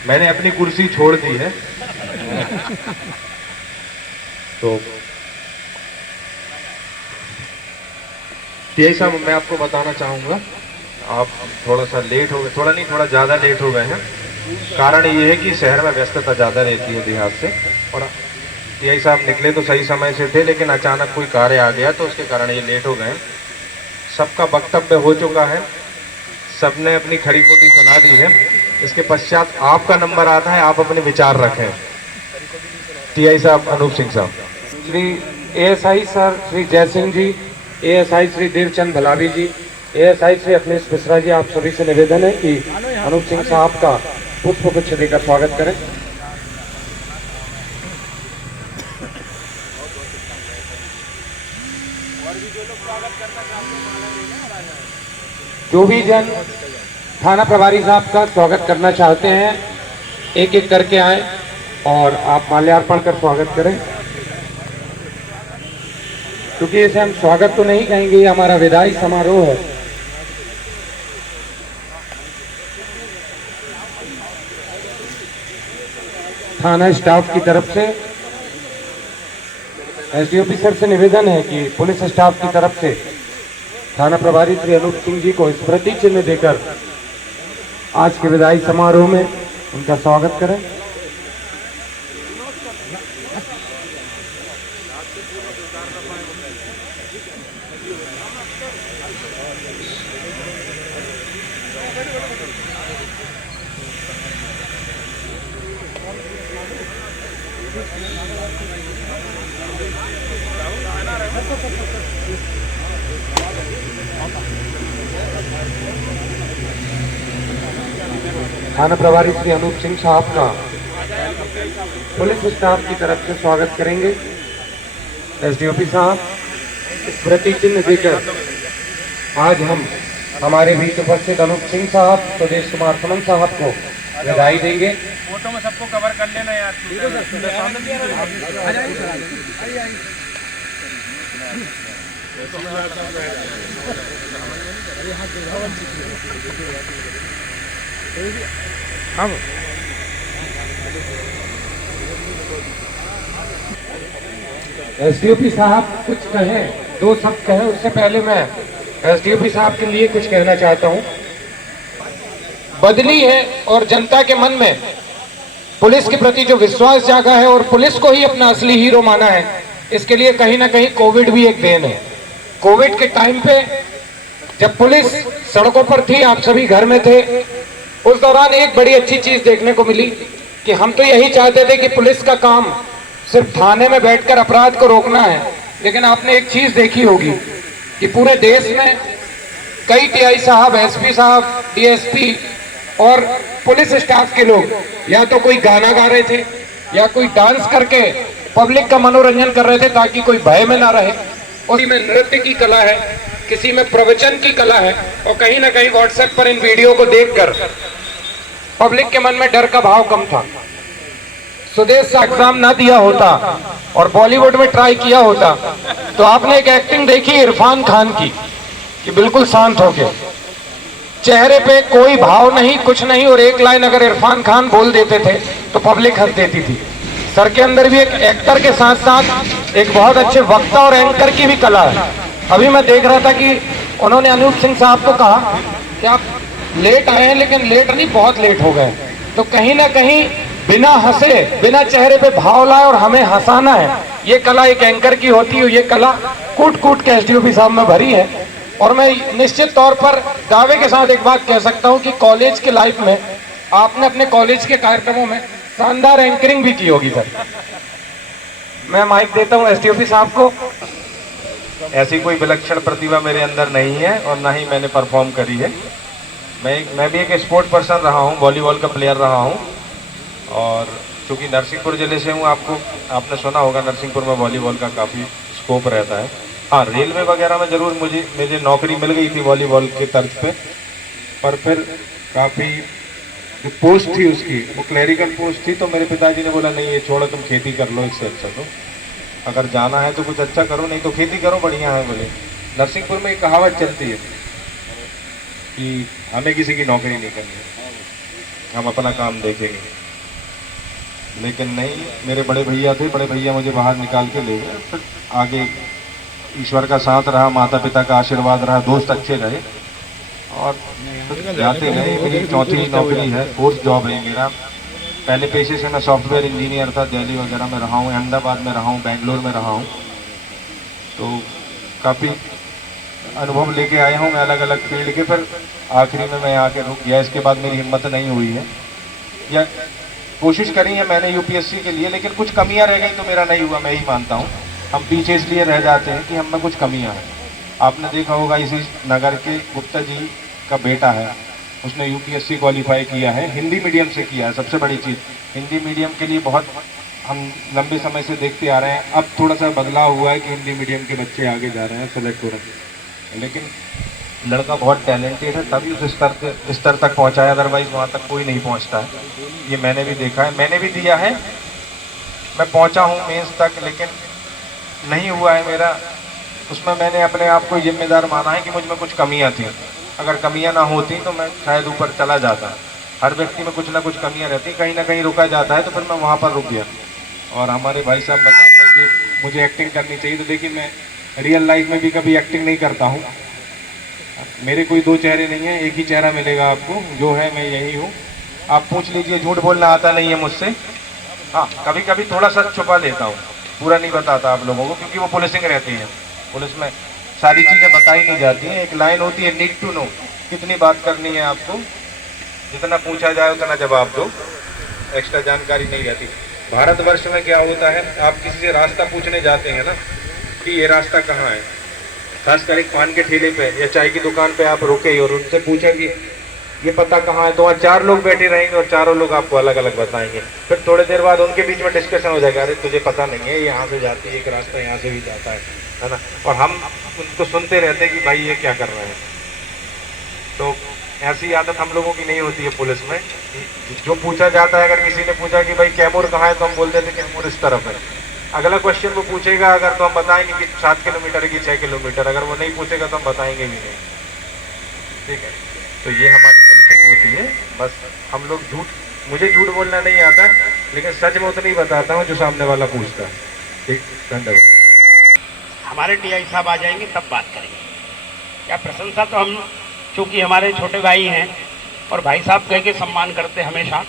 मैंने अपनी कुर्सी छोड़ दी है तो टीआई साहब, मैं आपको बताना चाहूँगा, आप थोड़ा सा लेट हो गए, थोड़ा नहीं थोड़ा ज़्यादा लेट हो गए हैं। कारण ये है कि शहर में व्यस्तता ज़्यादा रहती है देहात से, और टीआई साहब निकले तो सही समय से थे, लेकिन अचानक कोई कार्य आ गया तो उसके कारण ये लेट हो गए। सबका वक्तव्य हो चुका है, सबने अपनी खरी खोटी सुना दी है। इसके पश्चात आपका नंबर आता है, आप अपने विचार रखें। टीआई साहब अनूप सिंह साहब। श्री एएसआई सर श्री जय सिंह जी, एएसआई श्री देवचंद भलावी जी, एएसआई श्री अखिलेश मिश्रा जी, आप सभी से निवेदन है कि अनूप सिंह साहब का पुष्प गुच्छ देकर स्वागत करें। जो भी जन थाना प्रभारी साहब का स्वागत करना चाहते हैं, एक एक करके आए और आप माल्यार्पण कर स्वागत करें, क्योंकि इसे हम स्वागत तो नहीं कहेंगे, ये हमारा विदाई समारोह है। थाना स्टाफ की तरफ से एसडीओपी सर से निवेदन है कि पुलिस स्टाफ की तरफ से थाना प्रभारी श्री अनूप सिंह जी को स्मृति चिन्ह देकर आज के विदाई समारोह में उनका स्वागत करें। थाना प्रभारी श्री अनूप सिंह साहब का पुलिस स्टाफ की तरफ से स्वागत करेंगे। एसडीओपी साहब स्मृति चिन्ह देकर आज हम हमारे बीच उपस्थित अनूप सिंह साहब, सुदेश कुमार सुमन साहब को विदाई देंगे। फोटो में सबको कवर कर लेना यार। हम एसडीओपी साहब कुछ कहें, दो शब्द कहें, उससे पहले मैं एसडीओपी साहब के लिए कुछ कहना चाहता हूं। बदली है और जनता के मन में पुलिस के प्रति जो विश्वास जागा है और पुलिस को ही अपना असली हीरो माना है, इसके लिए कहीं ना कहीं कोविड भी एक देन है। कोविड के टाइम पे जब पुलिस सड़कों पर थी, आप सभी घर में थे, उस दौरान एक बड़ी अच्छी चीज देखने को मिली कि हम तो यही चाहते थे कि पुलिस का काम सिर्फ थाने में बैठकर अपराध को रोकना है, लेकिन आपने एक चीज देखी होगी कि पूरे देश में कई टीआई साहब, एसपी साहब, डीएसपी और पुलिस स्टाफ के लोग या तो कोई गाना गा रहे थे या कोई डांस करके पब्लिक का मनोरंजन कर रहे थे ताकि कोई भय में ना रहे। उसी में नृत्य की कला है, किसी में प्रवचन की कला है, और कहीं ना कहीं व्हाट्सएप पर इन वीडियो को देखकर पब्लिक के मन में डर का भाव कम था। सुदेश से एग्जाम ना दिया होता और बॉलीवुड में ट्राई किया होता तो आपने एक एक्टिंग देखी इरफान खान की कि बिल्कुल शांत होके, चेहरे पे कोई भाव नहीं, कुछ नहीं, और एक लाइन अगर इरफान खान बोल देते थे तो पब्लिक हंस देती थी। सर के अंदर भी एक एक्टर के साथ साथ एक बहुत अच्छे वक्ता और एंकर की भी कला है। अभी मैं देख रहा था कि उन्होंने अनूप सिंह साहब को कहा कि आप लेट आए हैं, लेकिन लेट नहीं, बहुत लेट हो गए। तो कहीं ना कहीं बिना हंसे, बिना चेहरे पे भाव लाए और हमें हंसाना है, ये कला एक एंकर की होती है। ये कला कूट कूट के एसडीओपी साहब में भरी है। और मैं निश्चित तौर पर दावे के साथ एक बात कह सकता हूं कि कॉलेज के लाइफ में आपने अपने कॉलेज के कार्यक्रमों में शानदार एंकरिंग भी की होगी। सर मैं माइक देता हूं एसडीओपी साहब को। ऐसी कोई विलक्षण प्रतिभा मेरे अंदर नहीं है और ना ही मैंने परफॉर्म करी है। मैं भी एक स्पोर्ट पर्सन रहा हूँ, वॉलीबॉल का प्लेयर रहा हूँ, और चूँकि नरसिंहपुर ज़िले से हूँ, आपने सुना होगा नरसिंहपुर में वॉलीबॉल का काफ़ी स्कोप रहता है। हाँ, रेलवे वगैरह में ज़रूर मुझे नौकरी मिल गई थी वॉलीबॉल के तर्ज पे, पर फिर काफ़ी जो पोस्ट थी उसकी वो क्लरिकल पोस्ट थी, तो मेरे पिताजी ने बोला नहीं ये छोड़ो, तुम खेती कर लो, इससे अच्छा तो अगर जाना है तो कुछ अच्छा करो, नहीं तो खेती करो, बढ़िया है। बोले नरसिंहपुर में एक कहावत चलती है कि हमें किसी की नौकरी नहीं करनी है, हम अपना काम देखेंगे। लेकिन नहीं, मेरे बड़े भैया थे, बड़े भैया मुझे बाहर निकाल के ले गए। फिर आगे ईश्वर का साथ रहा, माता पिता का आशीर्वाद रहा, दोस्त अच्छे रहे और जाते गए। मेरी चौथी नौकरी है, फोर्थ जॉब है मेरा। पहले पेशे से मैं सॉफ्टवेयर इंजीनियर था, दिल्ली वगैरह में रहा हूँ, अहमदाबाद में रहा हूँ, बेंगलोर में रहा हूँ, तो काफ़ी अनुभव लेके आया हूँ मैं अलग अलग फील्ड के। फिर आखिरी में मैं आके रुक गया। इसके बाद मेरी हिम्मत नहीं हुई है, या कोशिश करी है मैंने यूपीएससी के लिए, लेकिन कुछ कमियां रह गई तो मेरा नहीं हुआ। मैं ही मानता हूँ हम पीछे इसलिए रह जाते हैं कि हम में कुछ कमियां हैं। आपने देखा होगा इसी नगर के गुप्ता जी का बेटा है, उसने यूपीएससी क्वालिफाई किया है, हिंदी मीडियम से किया है। सबसे बड़ी चीज़, हिंदी मीडियम के लिए बहुत हम लंबे समय से देखते आ रहे हैं। अब थोड़ा सा बदलाव हुआ है कि हिंदी मीडियम के बच्चे आगे जा रहे हैं, सेलेक्ट हो रहे हैं, लेकिन लड़का बहुत टैलेंटेड है, तभी उस स्तर तक पहुंचा है, अदरवाइज वहाँ तक कोई नहीं पहुंचता है। ये मैंने भी देखा है, मैंने भी दिया है, मैं पहुंचा हूँ मेंस तक, लेकिन नहीं हुआ है मेरा। उसमें मैंने अपने आप को जिम्मेदार माना है कि मुझ में कुछ कमियाँ थी। अगर कमियाँ ना होती तो मैं शायद ऊपर चला जाता। हर व्यक्ति में कुछ ना कुछ कमियाँ रहती, कहीं ना कहीं रुका जाता है, तो फिर मैं वहाँ पर रुक गया। और हमारे भाई साहब बता रहे हैं कि मुझे एक्टिंग करनी चाहिए, तो देखिए मैं रियल लाइफ में भी कभी एक्टिंग नहीं करता हूँ। मेरे कोई दो चेहरे नहीं है, एक ही चेहरा मिलेगा आपको, जो है मैं यही हूँ। आप पूछ लीजिए, झूठ बोलना आता नहीं है मुझसे। हाँ, कभी कभी थोड़ा सा छुपा लेता हूँ, पूरा नहीं बताता आप लोगों को, क्योंकि वो पुलिसिंग रहती है। पुलिस में सारी चीज़ें बताई नहीं जाती हैं। एक लाइन होती है, नीड टू नो, कितनी बात करनी है आपको, जितना पूछा जाए उतना जवाब दो, एक्स्ट्रा जानकारी नहीं रहती। भारतवर्ष में क्या होता है, आप किसी से रास्ता पूछने जाते हैं ना कि ये रास्ता कहाँ है, खासकर एक पान के ठेले पे या चाय की दुकान पे आप रुके और उनसे पूछा कि ये पता कहाँ है, तो वहाँ चार लोग बैठे रहेंगे और चारों लोग आपको अलग अलग बताएंगे। फिर थोड़ी देर बाद उनके बीच में डिस्कशन हो जाएगा, अरे तुझे पता नहीं है, यहाँ से जाती है एक रास्ता, यहाँ से भी जाता है ना। और हम उनको सुनते रहते हैं कि भाई ये क्या कर रहे हैं। तो ऐसी आदत हम लोगों की नहीं होती है पुलिस में। जो पूछा जाता है, अगर किसी ने पूछा कि भाई कैमूर कहाँ है, तो हम बोल देते कैमूर इस तरफ है। अगला क्वेश्चन वो पूछेगा अगर, तो हम बताएंगे कि 7 किलोमीटर की 6 किलोमीटर। अगर वो नहीं पूछेगा तो हम बताएंगे भी नहीं। ठीक है, तो ये हमारी पुलिसिंग होती है। बस हम लोग मुझे झूठ बोलना नहीं आता, लेकिन सच में उतना ही बताता हूँ जो सामने वाला पूछता है। ठीक, धन्यवाद। हमारे टीआई साहब आ जाएंगे तब बात करेंगे। क्या प्रशंसा तो हम, चूँकि हमारे छोटे भाई हैं और भाई साहब कह के सम्मान करते हमेशा,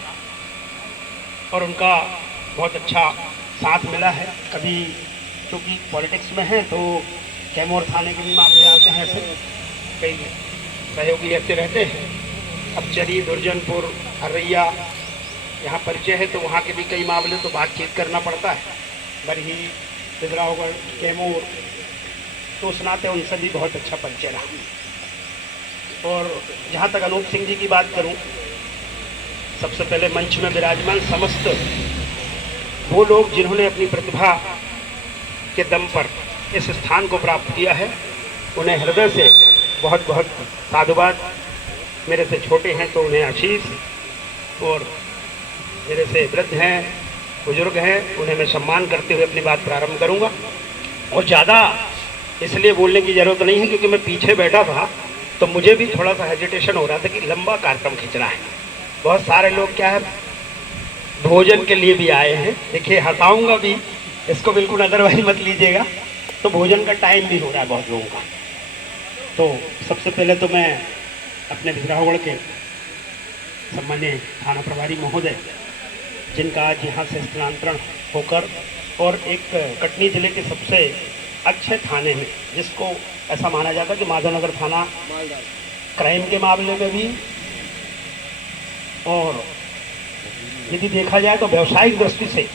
और उनका बहुत अच्छा साथ मिला है। कभी क्योंकि पॉलिटिक्स में है तो कैमूर थाने के भी मामले आते हैं, ऐसे कई सहयोगी ऐसे रहते हैं। अब चरी, दुर्जनपुर, हरैया यहाँ परिचय है, तो वहाँ के भी कई मामले तो बातचीत करना पड़ता है। बरही, बिजरावगढ़, कैमूर, तो उस नाते उनसे भी बहुत अच्छा परिचय रहा। और जहाँ तक अनूप सिंह जी की बात करूँ, सबसे पहले मंच में विराजमान समस्त वो लोग जिन्होंने अपनी प्रतिभा के दम पर इस स्थान को प्राप्त किया है, उन्हें हृदय से बहुत बहुत साधुवाद। मेरे से छोटे हैं तो उन्हें आशीष, और मेरे से वृद्ध हैं, बुजुर्ग हैं, उन्हें मैं सम्मान करते हुए अपनी बात प्रारंभ करूंगा। और ज़्यादा इसलिए बोलने की ज़रूरत नहीं है क्योंकि मैं पीछे बैठा था तो मुझे भी थोड़ा सा हेजिटेशन हो रहा था कि लंबा कार्यक्रम खींचना है। बहुत सारे लोग क्या है, भोजन के लिए भी आए हैं। देखिए, हटाऊंगा भी इसको, बिल्कुल अदरवाइज मत लीजिएगा। तो भोजन का टाइम भी हो रहा है बहुत लोगों का। तो सबसे पहले तो मैं अपने बिजरावगढ़ के सम्मान्य थाना प्रभारी महोदय, जिनका आज यहाँ से स्थानांतरण होकर और एक कटनी जिले के सबसे अच्छे थाने में, जिसको ऐसा माना जाता है कि माधवनगर थाना क्राइम के मामले में भी, और यदि देखा जाए तो व्यावसायिक दृष्टि से,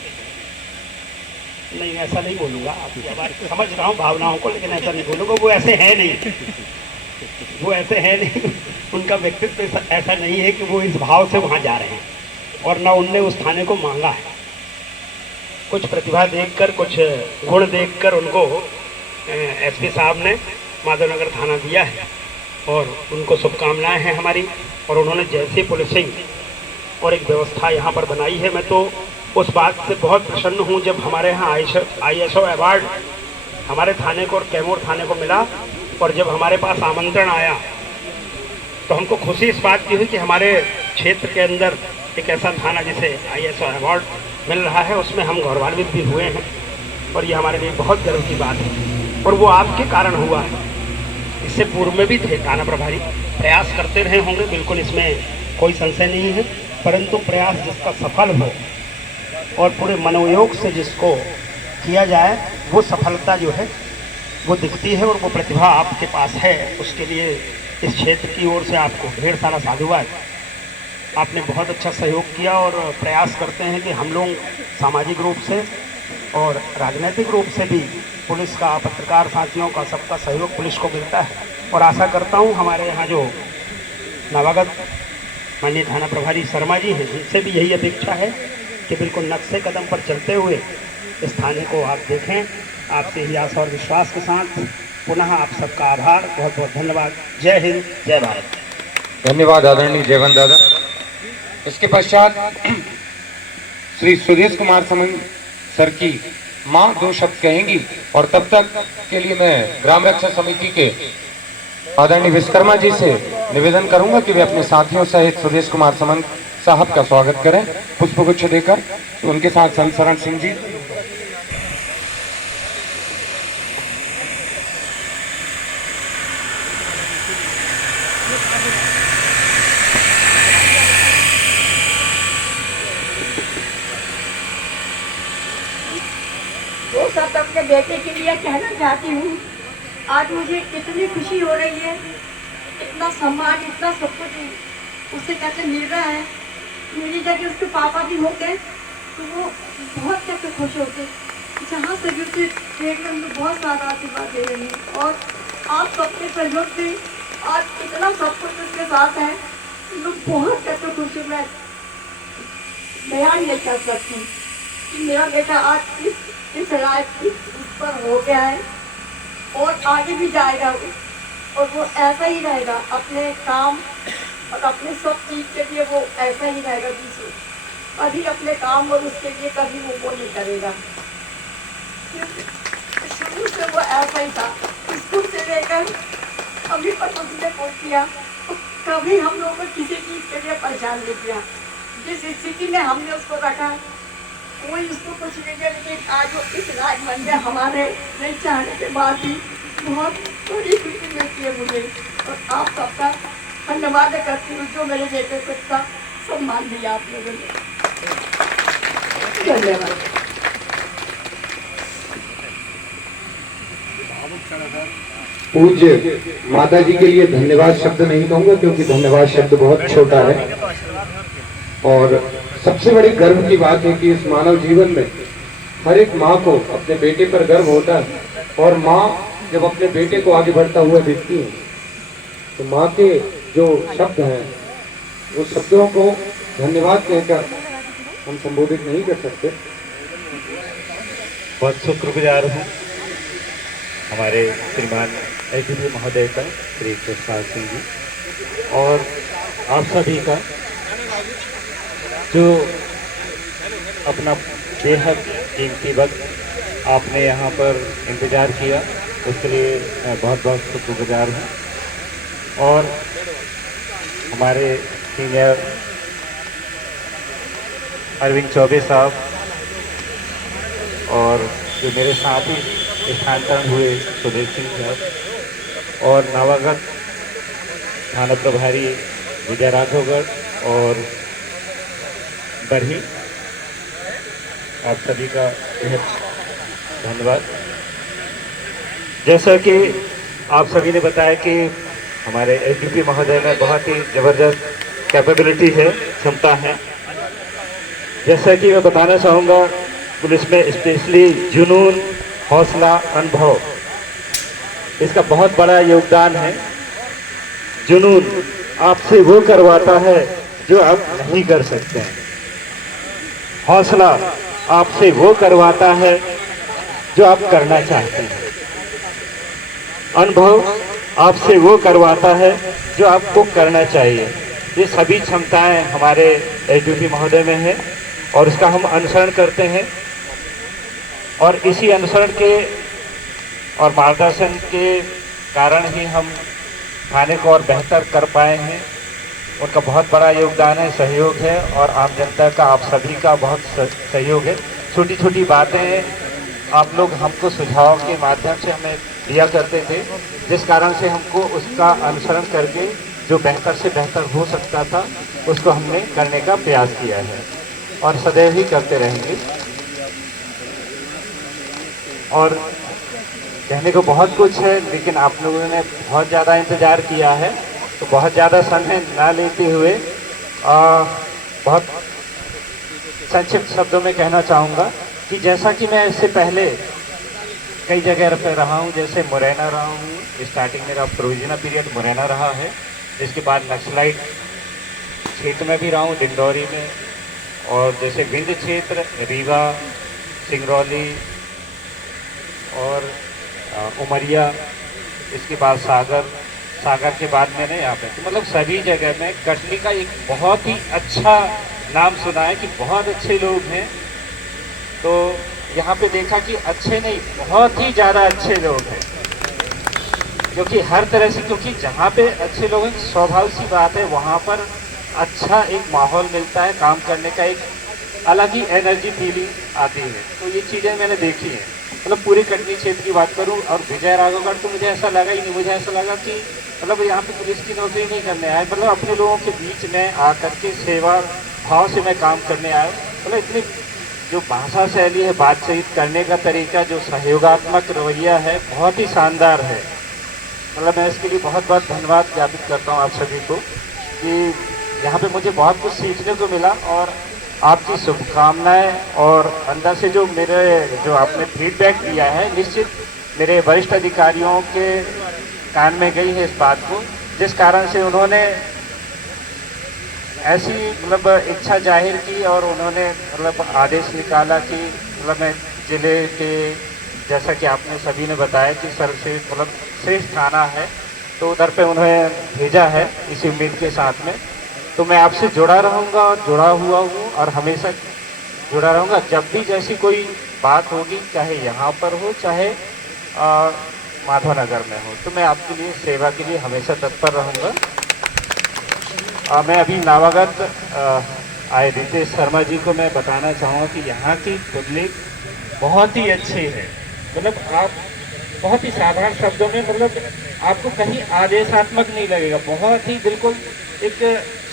नहीं ऐसा नहीं बोलूँगा, आपकी आवाज़ समझ रहा हूँ भावनाओं को, लेकिन ऐसा नहीं बोलूँगा। वो ऐसे है नहीं, वो ऐसे है नहीं, उनका व्यक्तित्व ऐसा नहीं है कि वो इस भाव से वहाँ जा रहे हैं, और ना उनने उस थाने को मांगा है। कुछ प्रतिभा देखकर, कुछ गुण देखकर उनको एसपी साहब ने माधवनगर थाना दिया है, और उनको शुभकामनाएं हैं हमारी। और उन्होंने जैसी पुलिसिंग और एक व्यवस्था यहाँ पर बनाई है, मैं तो उस बात से बहुत प्रसन्न हूँ। जब हमारे यहाँ ISO अवार्ड हमारे थाने को और कैमूर थाने को मिला, और जब हमारे पास आमंत्रण आया तो हमको खुशी इस बात की हुई कि हमारे क्षेत्र के अंदर एक ऐसा थाना जिसे ISO अवार्ड मिल रहा है, उसमें हम गौरवान्वित भी हुए हैं। और ये हमारे लिए बहुत गर्व की बात है, और वो आपके कारण हुआ है। इससे पूर्व में भी थे थाना प्रभारी, प्रयास करते रहे होंगे, बिल्कुल इसमें कोई संशय नहीं है। परंतु प्रयास जिसका सफल हो और पूरे मनोयोग से जिसको किया जाए, वो सफलता जो है वो दिखती है, और वो प्रतिभा आपके पास है। उसके लिए इस क्षेत्र की ओर से आपको ढेर सारा साधुवाद। आपने बहुत अच्छा सहयोग किया, और प्रयास करते हैं कि हम लोग सामाजिक रूप से और राजनीतिक रूप से भी पुलिस का, पत्रकार साथियों का, सबका सहयोग पुलिस को मिलता है। और आशा करता हूँ हमारे यहाँ जो नवागत माननीय थाना प्रभारी शर्मा जी हैं, उनसे भी यही अपेक्षा है कि बिल्कुल नक्शे कदम पर चलते हुए इस थाने को आप देखें। आपसे ही आशा और विश्वास के साथ पुनः आप सबका आभार, बहुत बहुत धन्यवाद। जय हिंद, जय भारत। धन्यवाद आदरणीय जयवंत दादा। इसके पश्चात श्री सुदेश कुमार समन सर की माँ 2 शब्द कहेंगी, और तब तक के लिए मैं ग्राम रक्षा समिति के आदरणीय विश्वकर्मा जी से निवेदन करूंगा कि वे अपने साथियों सहित सुदेश कुमार समन साहब का स्वागत करें पुष्पगुच्छ देकर। तो उनके साथ संत शरण सिंह जी। वो सब अपने बेटे के लिए कहना चाहती हूँ। आज मुझे कितनी खुशी हो रही है, इतना सम्मान, इतना सब कुछ उससे कैसे मिल रहा है। मेरी जगह उसके पापा भी होते तो वो बहुत कैसे खुश होते। जहाँ से भी उसे देखकर मुझे बहुत सारा आशीर्वाद दे रही है, और आप सबके सहयोग से आज इतना सब कुछ उसके साथ है, लोग बहुत कैसे खुश है। मैं बयान नहीं कर सकती। मेरा बेटा आज इस राय पर हो गया है, और आगे भी जाएगा, और वो ऐसा ही रहेगा, अपने काम और अपने सब चीज़ के लिए वो ऐसा ही रहेगा पीछे, कभी अपने काम और उसके लिए कभी वो नहीं करेगा। शुरू से वो ऐसा ही था, स्कूल से लेकर अभी तक उसने कोर्स किया, तो कभी हम लोगों को किसी चीज़ के लिए परेशान नहीं किया। जिस स्थिति में हमने उसको रखा कोई उसको कुछ नहीं किया, लेकिन आज वो इस लायक बन गया। हमारे नहीं चाहने के बाद भी बहुत बड़ी खुशी मिलती है मुझे, और आप सबका धन्यवाद करती हूँ जो मेरे बेटे को इतना सम्मान दिया आप लोगों ने। धन्यवाद। पूज्य माता जी के लिए धन्यवाद शब्द नहीं कहूंगा, क्योंकि धन्यवाद शब्द बहुत छोटा है। और सबसे बड़ी गर्व की बात है कि इस मानव जीवन में हर एक माँ को अपने बेटे पर गर्व होता है, और माँ जब अपने बेटे को आगे बढ़ता हुआ देखती है तो माँ के जो शब्द हैं वो शब्दों को धन्यवाद कहकर हम संबोधित नहीं कर सकते। बहुत शुक्रगुजार हूँ हमारे श्रीमान एडीपी महोदय का, श्री प्रसाद सिंह जी, और आप सभी का जो अपना बेहद कीमती वक्त आपने यहाँ पर इंतज़ार किया, उसके लिए मैं बहुत बहुत शुक्रगुजार हूँ। और हमारे सीनियर अरविंद चौबे साहब और जो मेरे साथ ही स्थानांतरण हुए सुधीर सिंह साहब, और नवागत थाना प्रभारी विजय राघवगढ़ और बरही, आप सभी का बेहद धन्यवाद। जैसा कि आप सभी ने बताया कि हमारे एडीपी महोदय में बहुत ही ज़बरदस्त कैपेबिलिटी है, क्षमता है। जैसा कि मैं बताना चाहूँगा, पुलिस में स्पेशली जुनून, हौसला, अनुभव, इसका बहुत बड़ा योगदान है। जुनून आपसे वो करवाता है जो आप नहीं कर सकते हैं। हौसला आपसे वो करवाता है जो आप करना चाहते हैं। अनुभव आपसे वो करवाता है जो आपको करना चाहिए। ये सभी क्षमताएं हमारे एडीपी महोदय में है, और इसका हम अनुसरण करते हैं, और इसी अनुसरण के और मार्गदर्शन के कारण ही हम थाने को और बेहतर कर पाए हैं। उनका बहुत बड़ा योगदान है, सहयोग है, और आम जनता का, आप सभी का बहुत सहयोग है। छोटी छोटी बातें आप लोग हमको सुझाव के माध्यम से हमें दिया करते थे, जिस कारण से हमको उसका अनुसरण करके जो बेहतर से बेहतर हो सकता था उसको हमने करने का प्रयास किया है, और सदैव ही करते रहेंगे। और कहने को बहुत कुछ है, लेकिन आप लोगों ने बहुत ज़्यादा इंतज़ार किया है, तो बहुत ज़्यादा समय ना लेते हुए बहुत संक्षिप्त शब्दों में कहना चाहूँगा कि जैसा कि मैं इससे पहले कई जगह पर रहा हूँ, जैसे मुरैना रहा हूँ, स्टार्टिंग मेरा प्रोविजनल पीरियड मुरैना रहा है, इसके बाद नक्सलाइट क्षेत्र में भी रहा हूँ, डिंडौरी में, और जैसे विंध्य क्षेत्र, रीवा, सिंगरौली और उमरिया, इसके बाद सागर के बाद मैंने यहाँ पे, तो मतलब सभी जगह में कटनी का एक बहुत ही अच्छा नाम सुना है कि बहुत अच्छे लोग हैं। तो यहाँ पे देखा कि अच्छे नहीं, बहुत ही ज़्यादा अच्छे लोग हैं, क्योंकि हर तरह से, क्योंकि जहाँ पे अच्छे लोग हैं, स्वाभाविक सी बात है वहाँ पर अच्छा एक माहौल मिलता है, काम करने का एक अलग ही एनर्जी फीलिंग आती है। तो ये चीज़ें मैंने देखी हैं, मतलब पूरे कटनी क्षेत्र की बात करूं, और विजय राघवगढ़ तो मुझे ऐसा लगा ही नहीं, मुझे ऐसा लगा कि मतलब यहाँ पे पुलिस की नौकरी नहीं करने आए, मतलब अपने लोगों के बीच में आकर के सेवा भाव से मैं काम करने आया। मतलब इतनी जो भाषा शैली है, बातचीत करने का तरीका, जो सहयोगात्मक रवैया है, बहुत ही शानदार है। मतलब मैं इसके लिए बहुत बहुत धन्यवाद ज्ञापित करता हूँ आप सभी को कि यहाँ पे मुझे बहुत कुछ सीखने को मिला, और आपकी शुभकामनाएं और अंदर से जो आपने फीडबैक दिया है, निश्चित मेरे वरिष्ठ अधिकारियों के कान में गई है इस बात को, जिस कारण से उन्होंने ऐसी मतलब इच्छा जाहिर की, और उन्होंने मतलब आदेश निकाला कि मतलब मैं जिले के, जैसा कि आपने सभी ने बताया कि सर्वश्रेष्ठ मतलब श्रेष्ठ थाना है, तो उधर पे उन्होंने भेजा है इसी उम्मीद के साथ में। तो मैं आपसे जुड़ा रहूँगा और जुड़ा हुआ हूँ और हमेशा जुड़ा रहूँगा। जब भी जैसी कोई बात होगी, चाहे यहाँ पर हो चाहे माधवनगर में हो, तो मैं आपके लिए सेवा के लिए हमेशा तत्पर रहूँगा। मैं अभी नवागत आए रितेश शर्मा जी को मैं बताना चाहूँगा कि यहाँ की पब्लिक बहुत ही अच्छी है। मतलब आप बहुत ही साधारण शब्दों में, मतलब आपको कहीं आदेशात्मक नहीं लगेगा, बहुत ही बिल्कुल एक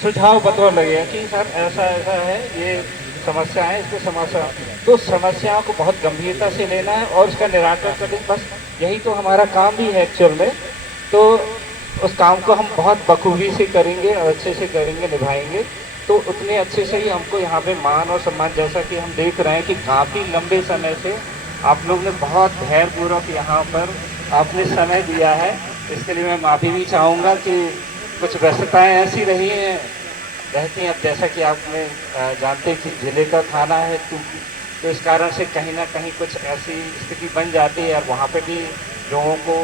सुझाव बतौर लगेगा कि सर ऐसा ऐसा है, ये समस्या है, इसको समस्या, तो समस्याओं को बहुत गंभीरता से लेना है और उसका निराकरण करना, बस यही तो हमारा काम भी है एक्चुअल में। तो उस काम को हम बहुत बखूबी से करेंगे और अच्छे से करेंगे, निभाएंगे, तो उतने अच्छे से ही हमको यहाँ पे मान और सम्मान, जैसा कि हम देख रहे हैं कि काफ़ी लंबे समय से आप लोग ने बहुत धैर्यपूर्वक यहाँ पर आपने समय दिया है। इसके लिए मैं माफ़ी भी चाहूँगा कि कुछ व्यस्तताएं ऐसी रहती हैं। अब जैसा कि आपने जानते हैं कि जिले का थाना है, तो इस कारण से कहीं ना कहीं कुछ ऐसी स्थिति बन जाती है और वहाँ पे भी लोगों को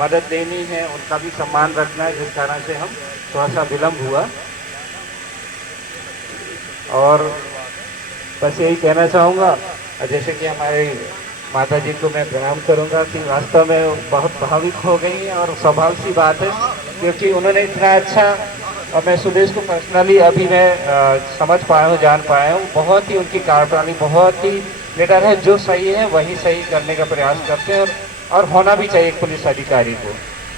मदद देनी है, उनका भी सम्मान रखना है, जिस कारण से हम थोड़ा सा विलम्ब हुआ। और बस यही कहना चाहूँगा, जैसे कि हमारे माता जी को मैं प्रणाम करूँगा कि वास्तव में बहुत प्रभावित हो गई हैं और स्वाभाविक सी बात है, क्योंकि उन्होंने इतना अच्छा, और मैं सुदेश को पर्सनली अभी मैं समझ पाया हूँ, जान पाया हूँ, बहुत ही उनकी कार्यप्रणाली बहुत ही बेटर है। जो सही है वही सही करने का प्रयास करते हैं और होना भी चाहिए एक पुलिस अधिकारी को,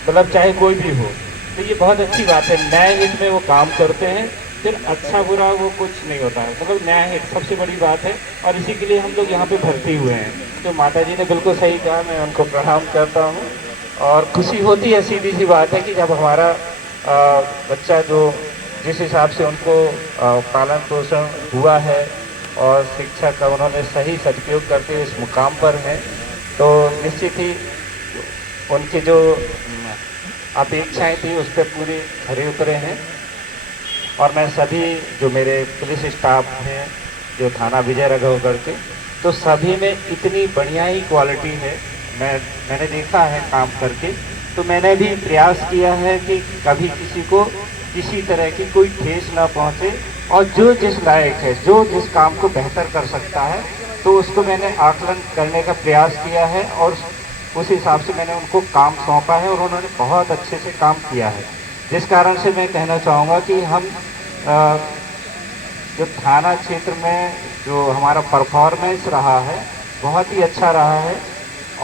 मतलब चाहे कोई भी हो। तो ये बहुत अच्छी बात है, न्याय हित में वो काम करते हैं, फिर अच्छा बुरा वो कुछ नहीं होता है, मतलब न्याय हित सबसे बड़ी बात है और इसी के लिए हम लोग यहाँ पे भर्ती हुए हैं। तो माता जी ने बिल्कुल सही कहा, मैं उनको प्रणाम करता हूँ और खुशी होती है, सीधी सी बात है कि जब हमारा बच्चा जो जिस हिसाब से उनको पालन पोषण हुआ है और शिक्षा का उन्होंने सही सदुपयोग करते हुए इस मुकाम पर हैं, तो निश्चित ही उनकी जो अपेक्षाएं थी उस पर पूरे खरे उतरे हैं। और मैं सभी जो मेरे पुलिस स्टाफ हैं जो थाना विजय राघवगढ़ के, तो सभी में इतनी बढ़िया ही क्वालिटी है, मैंने देखा है काम करके। तो मैंने भी प्रयास किया है कि कभी किसी को किसी तरह की कोई ठेस ना पहुंचे और जो जिस लायक है, जो जिस काम को बेहतर कर सकता है, तो उसको मैंने आकलन करने का प्रयास किया है और उस हिसाब से मैंने उनको काम सौंपा है और उन्होंने बहुत अच्छे से काम किया है। जिस कारण से मैं कहना चाहूँगा कि हम जो थाना क्षेत्र में जो हमारा परफॉर्मेंस रहा है बहुत ही अच्छा रहा है।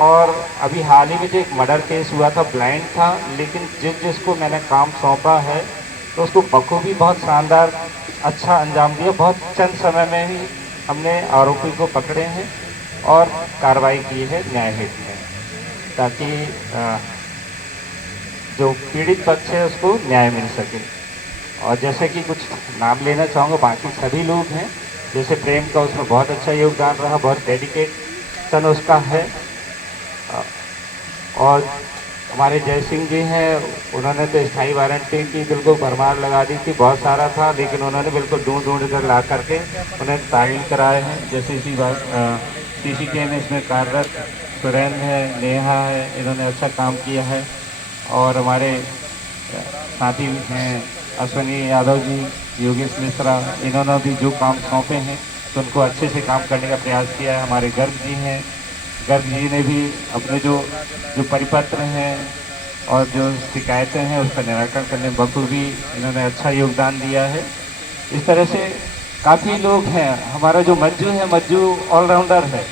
और अभी हाल ही में जो एक मर्डर केस हुआ था, ब्लाइंड था, लेकिन जिसको मैंने काम सौंपा है तो उसको बखूबी बहुत शानदार अच्छा अंजाम दिया। बहुत चंद समय में ही हमने आरोपी को पकड़े हैं और कार्रवाई की है न्याय हित में, ताकि जो पीड़ित पक्ष है उसको न्याय मिल सके। और जैसे कि कुछ नाम लेना चाहूँगा, बाकी सभी लोग हैं, जैसे प्रेम का उसमें बहुत अच्छा योगदान रहा, बहुत डेडिकेशन उसका है। और हमारे जय सिंह जी हैं, उन्होंने तो स्थायी वारंटी की बिल्कुल भरमार लगा दी थी, बहुत सारा था, लेकिन उन्होंने बिल्कुल ढूंढ कर ला करके उन्हें तामील कराए हैं। जैसे इसी बार CCK में इसमें कार्यरत सुरेंद्र है, नेहा है, इन्होंने अच्छा काम किया है। और हमारे साथी हैं अश्विनी यादव जी, योगेश मिश्रा, इन्होंने भी जो काम सौंपे हैं तो उनको अच्छे से काम करने का प्रयास किया है। हमारे गर्ग जी हैं, गर्ग जी ने भी अपने जो परिपत्र हैं और जो शिकायतें हैं उसका निराकरण करने में बखूबी इन्होंने अच्छा योगदान दिया है। इस तरह से काफ़ी लोग हैं। हमारा जो मज्जू है, मज्जू ऑलराउंडर है,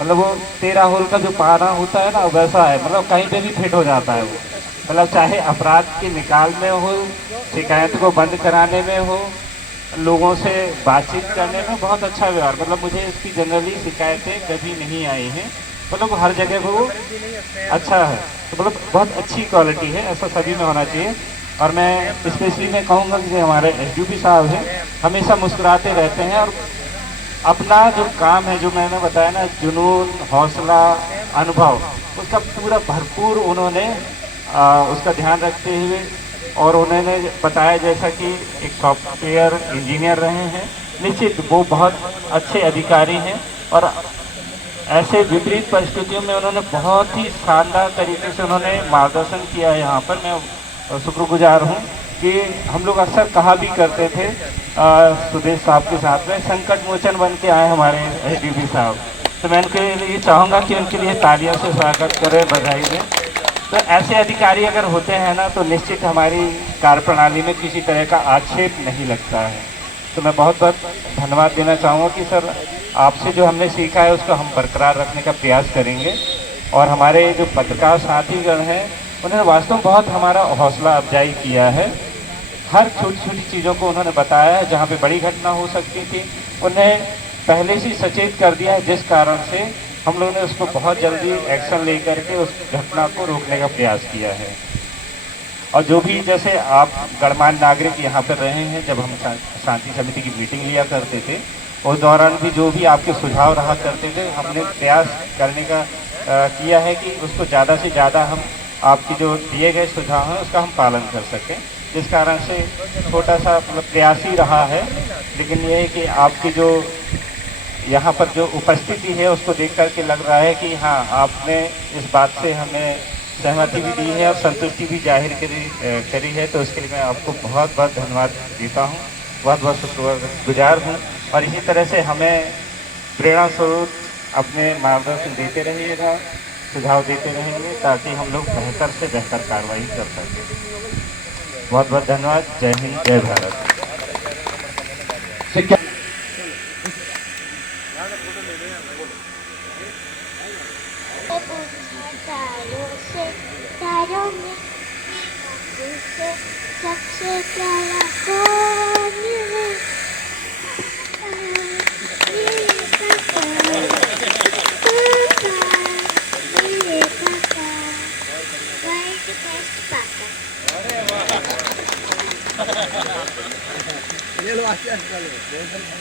मतलब वो 13 होल का जो पाना होता है ना, वैसा है, मतलब कहीं पे भी फिट हो जाता है वो। मतलब चाहे अपराध के निकाल में हो, शिकायत को बंद कराने में हो, लोगों से बातचीत करने में बहुत अच्छा व्यवहार, मतलब मुझे इसकी जनरली शिकायतें कभी नहीं आई हैं, मतलब हर जगह वो अच्छा है, तो मतलब बहुत अच्छी क्वालिटी है, ऐसा सभी में होना चाहिए। और मैं स्पेशली मैं कहूँगा कि हमारे SDP साहब हैं, हमेशा मुस्कुराते रहते हैं और अपना जो काम है, जो मैंने बताया ना, जुनून, हौसला, अनुभव, उसका पूरा भरपूर उन्होंने उसका ध्यान रखते हुए, और उन्होंने बताया जैसा कि एक सॉफ्टवेयर इंजीनियर रहे हैं, निश्चित वो बहुत अच्छे अधिकारी हैं और ऐसे विपरीत परिस्थितियों में उन्होंने बहुत ही शानदार तरीके से उन्होंने मार्गदर्शन किया है। यहाँ पर मैं शुक्रगुजार हूँ कि हम लोग अक्सर कहा भी करते थे सुदेश साहब के साथ में, संकट मोचन बन के आए हमारे एडीबी साहब। तो मैं उनके लिए चाहूँगा कि उनके लिए तालियों से स्वागत करें, बधाई दें। तो ऐसे अधिकारी अगर होते हैं ना तो निश्चित हमारी कार्यप्रणाली में किसी तरह का आक्षेप नहीं लगता है। तो मैं बहुत बहुत धन्यवाद देना चाहूँगा कि सर आपसे जो हमने सीखा है उसको हम बरकरार रखने का प्रयास करेंगे। और हमारे जो पत्रकार साथीगण हैं उन्होंने वास्तव में बहुत हमारा हौसला अफजाई किया है। हर छोटी छोटी चीज़ों को उन्होंने बताया है, जहाँ पे बड़ी घटना हो सकती थी उन्हें पहले से सचेत कर दिया है, जिस कारण से हम लोगों ने उसको बहुत जल्दी एक्शन लेकर के उस घटना को रोकने का प्रयास किया है। और जो भी जैसे आप गणमान्य नागरिक यहाँ पर रहे हैं, जब हम शांति समिति की मीटिंग लिया करते थे उस दौरान भी जो भी आपके सुझाव रहा करते थे, हमने प्रयास करने का किया है कि उसको ज़्यादा से ज़्यादा हम आपके जो दिए गए सुझाव हैं उसका हम पालन कर सकें। जिस कारण से छोटा सा मतलब प्रयास ही रहा है, लेकिन ये है कि आपकी जो यहाँ पर जो उपस्थिति है उसको देख कर के लग रहा है कि हाँ आपने इस बात से हमें सहमति भी दी है और संतुष्टि भी जाहिर करी है। तो उसके लिए मैं आपको बहुत बहुत धन्यवाद देता हूँ, बहुत बहुत शुक्रगुजार हूँ। और इसी तरह से हमें प्रेरणा स्वरूप अपने मार्गदर्शन देते रहिएगा, सुझाव देते रहेंगे ताकि हम लोग बेहतर से बेहतर कार्रवाई कर सकें। बहुत बहुत धन्यवाद। जय हिंद, जय भारत। सबसे प्यारा कौन है? ये लो आके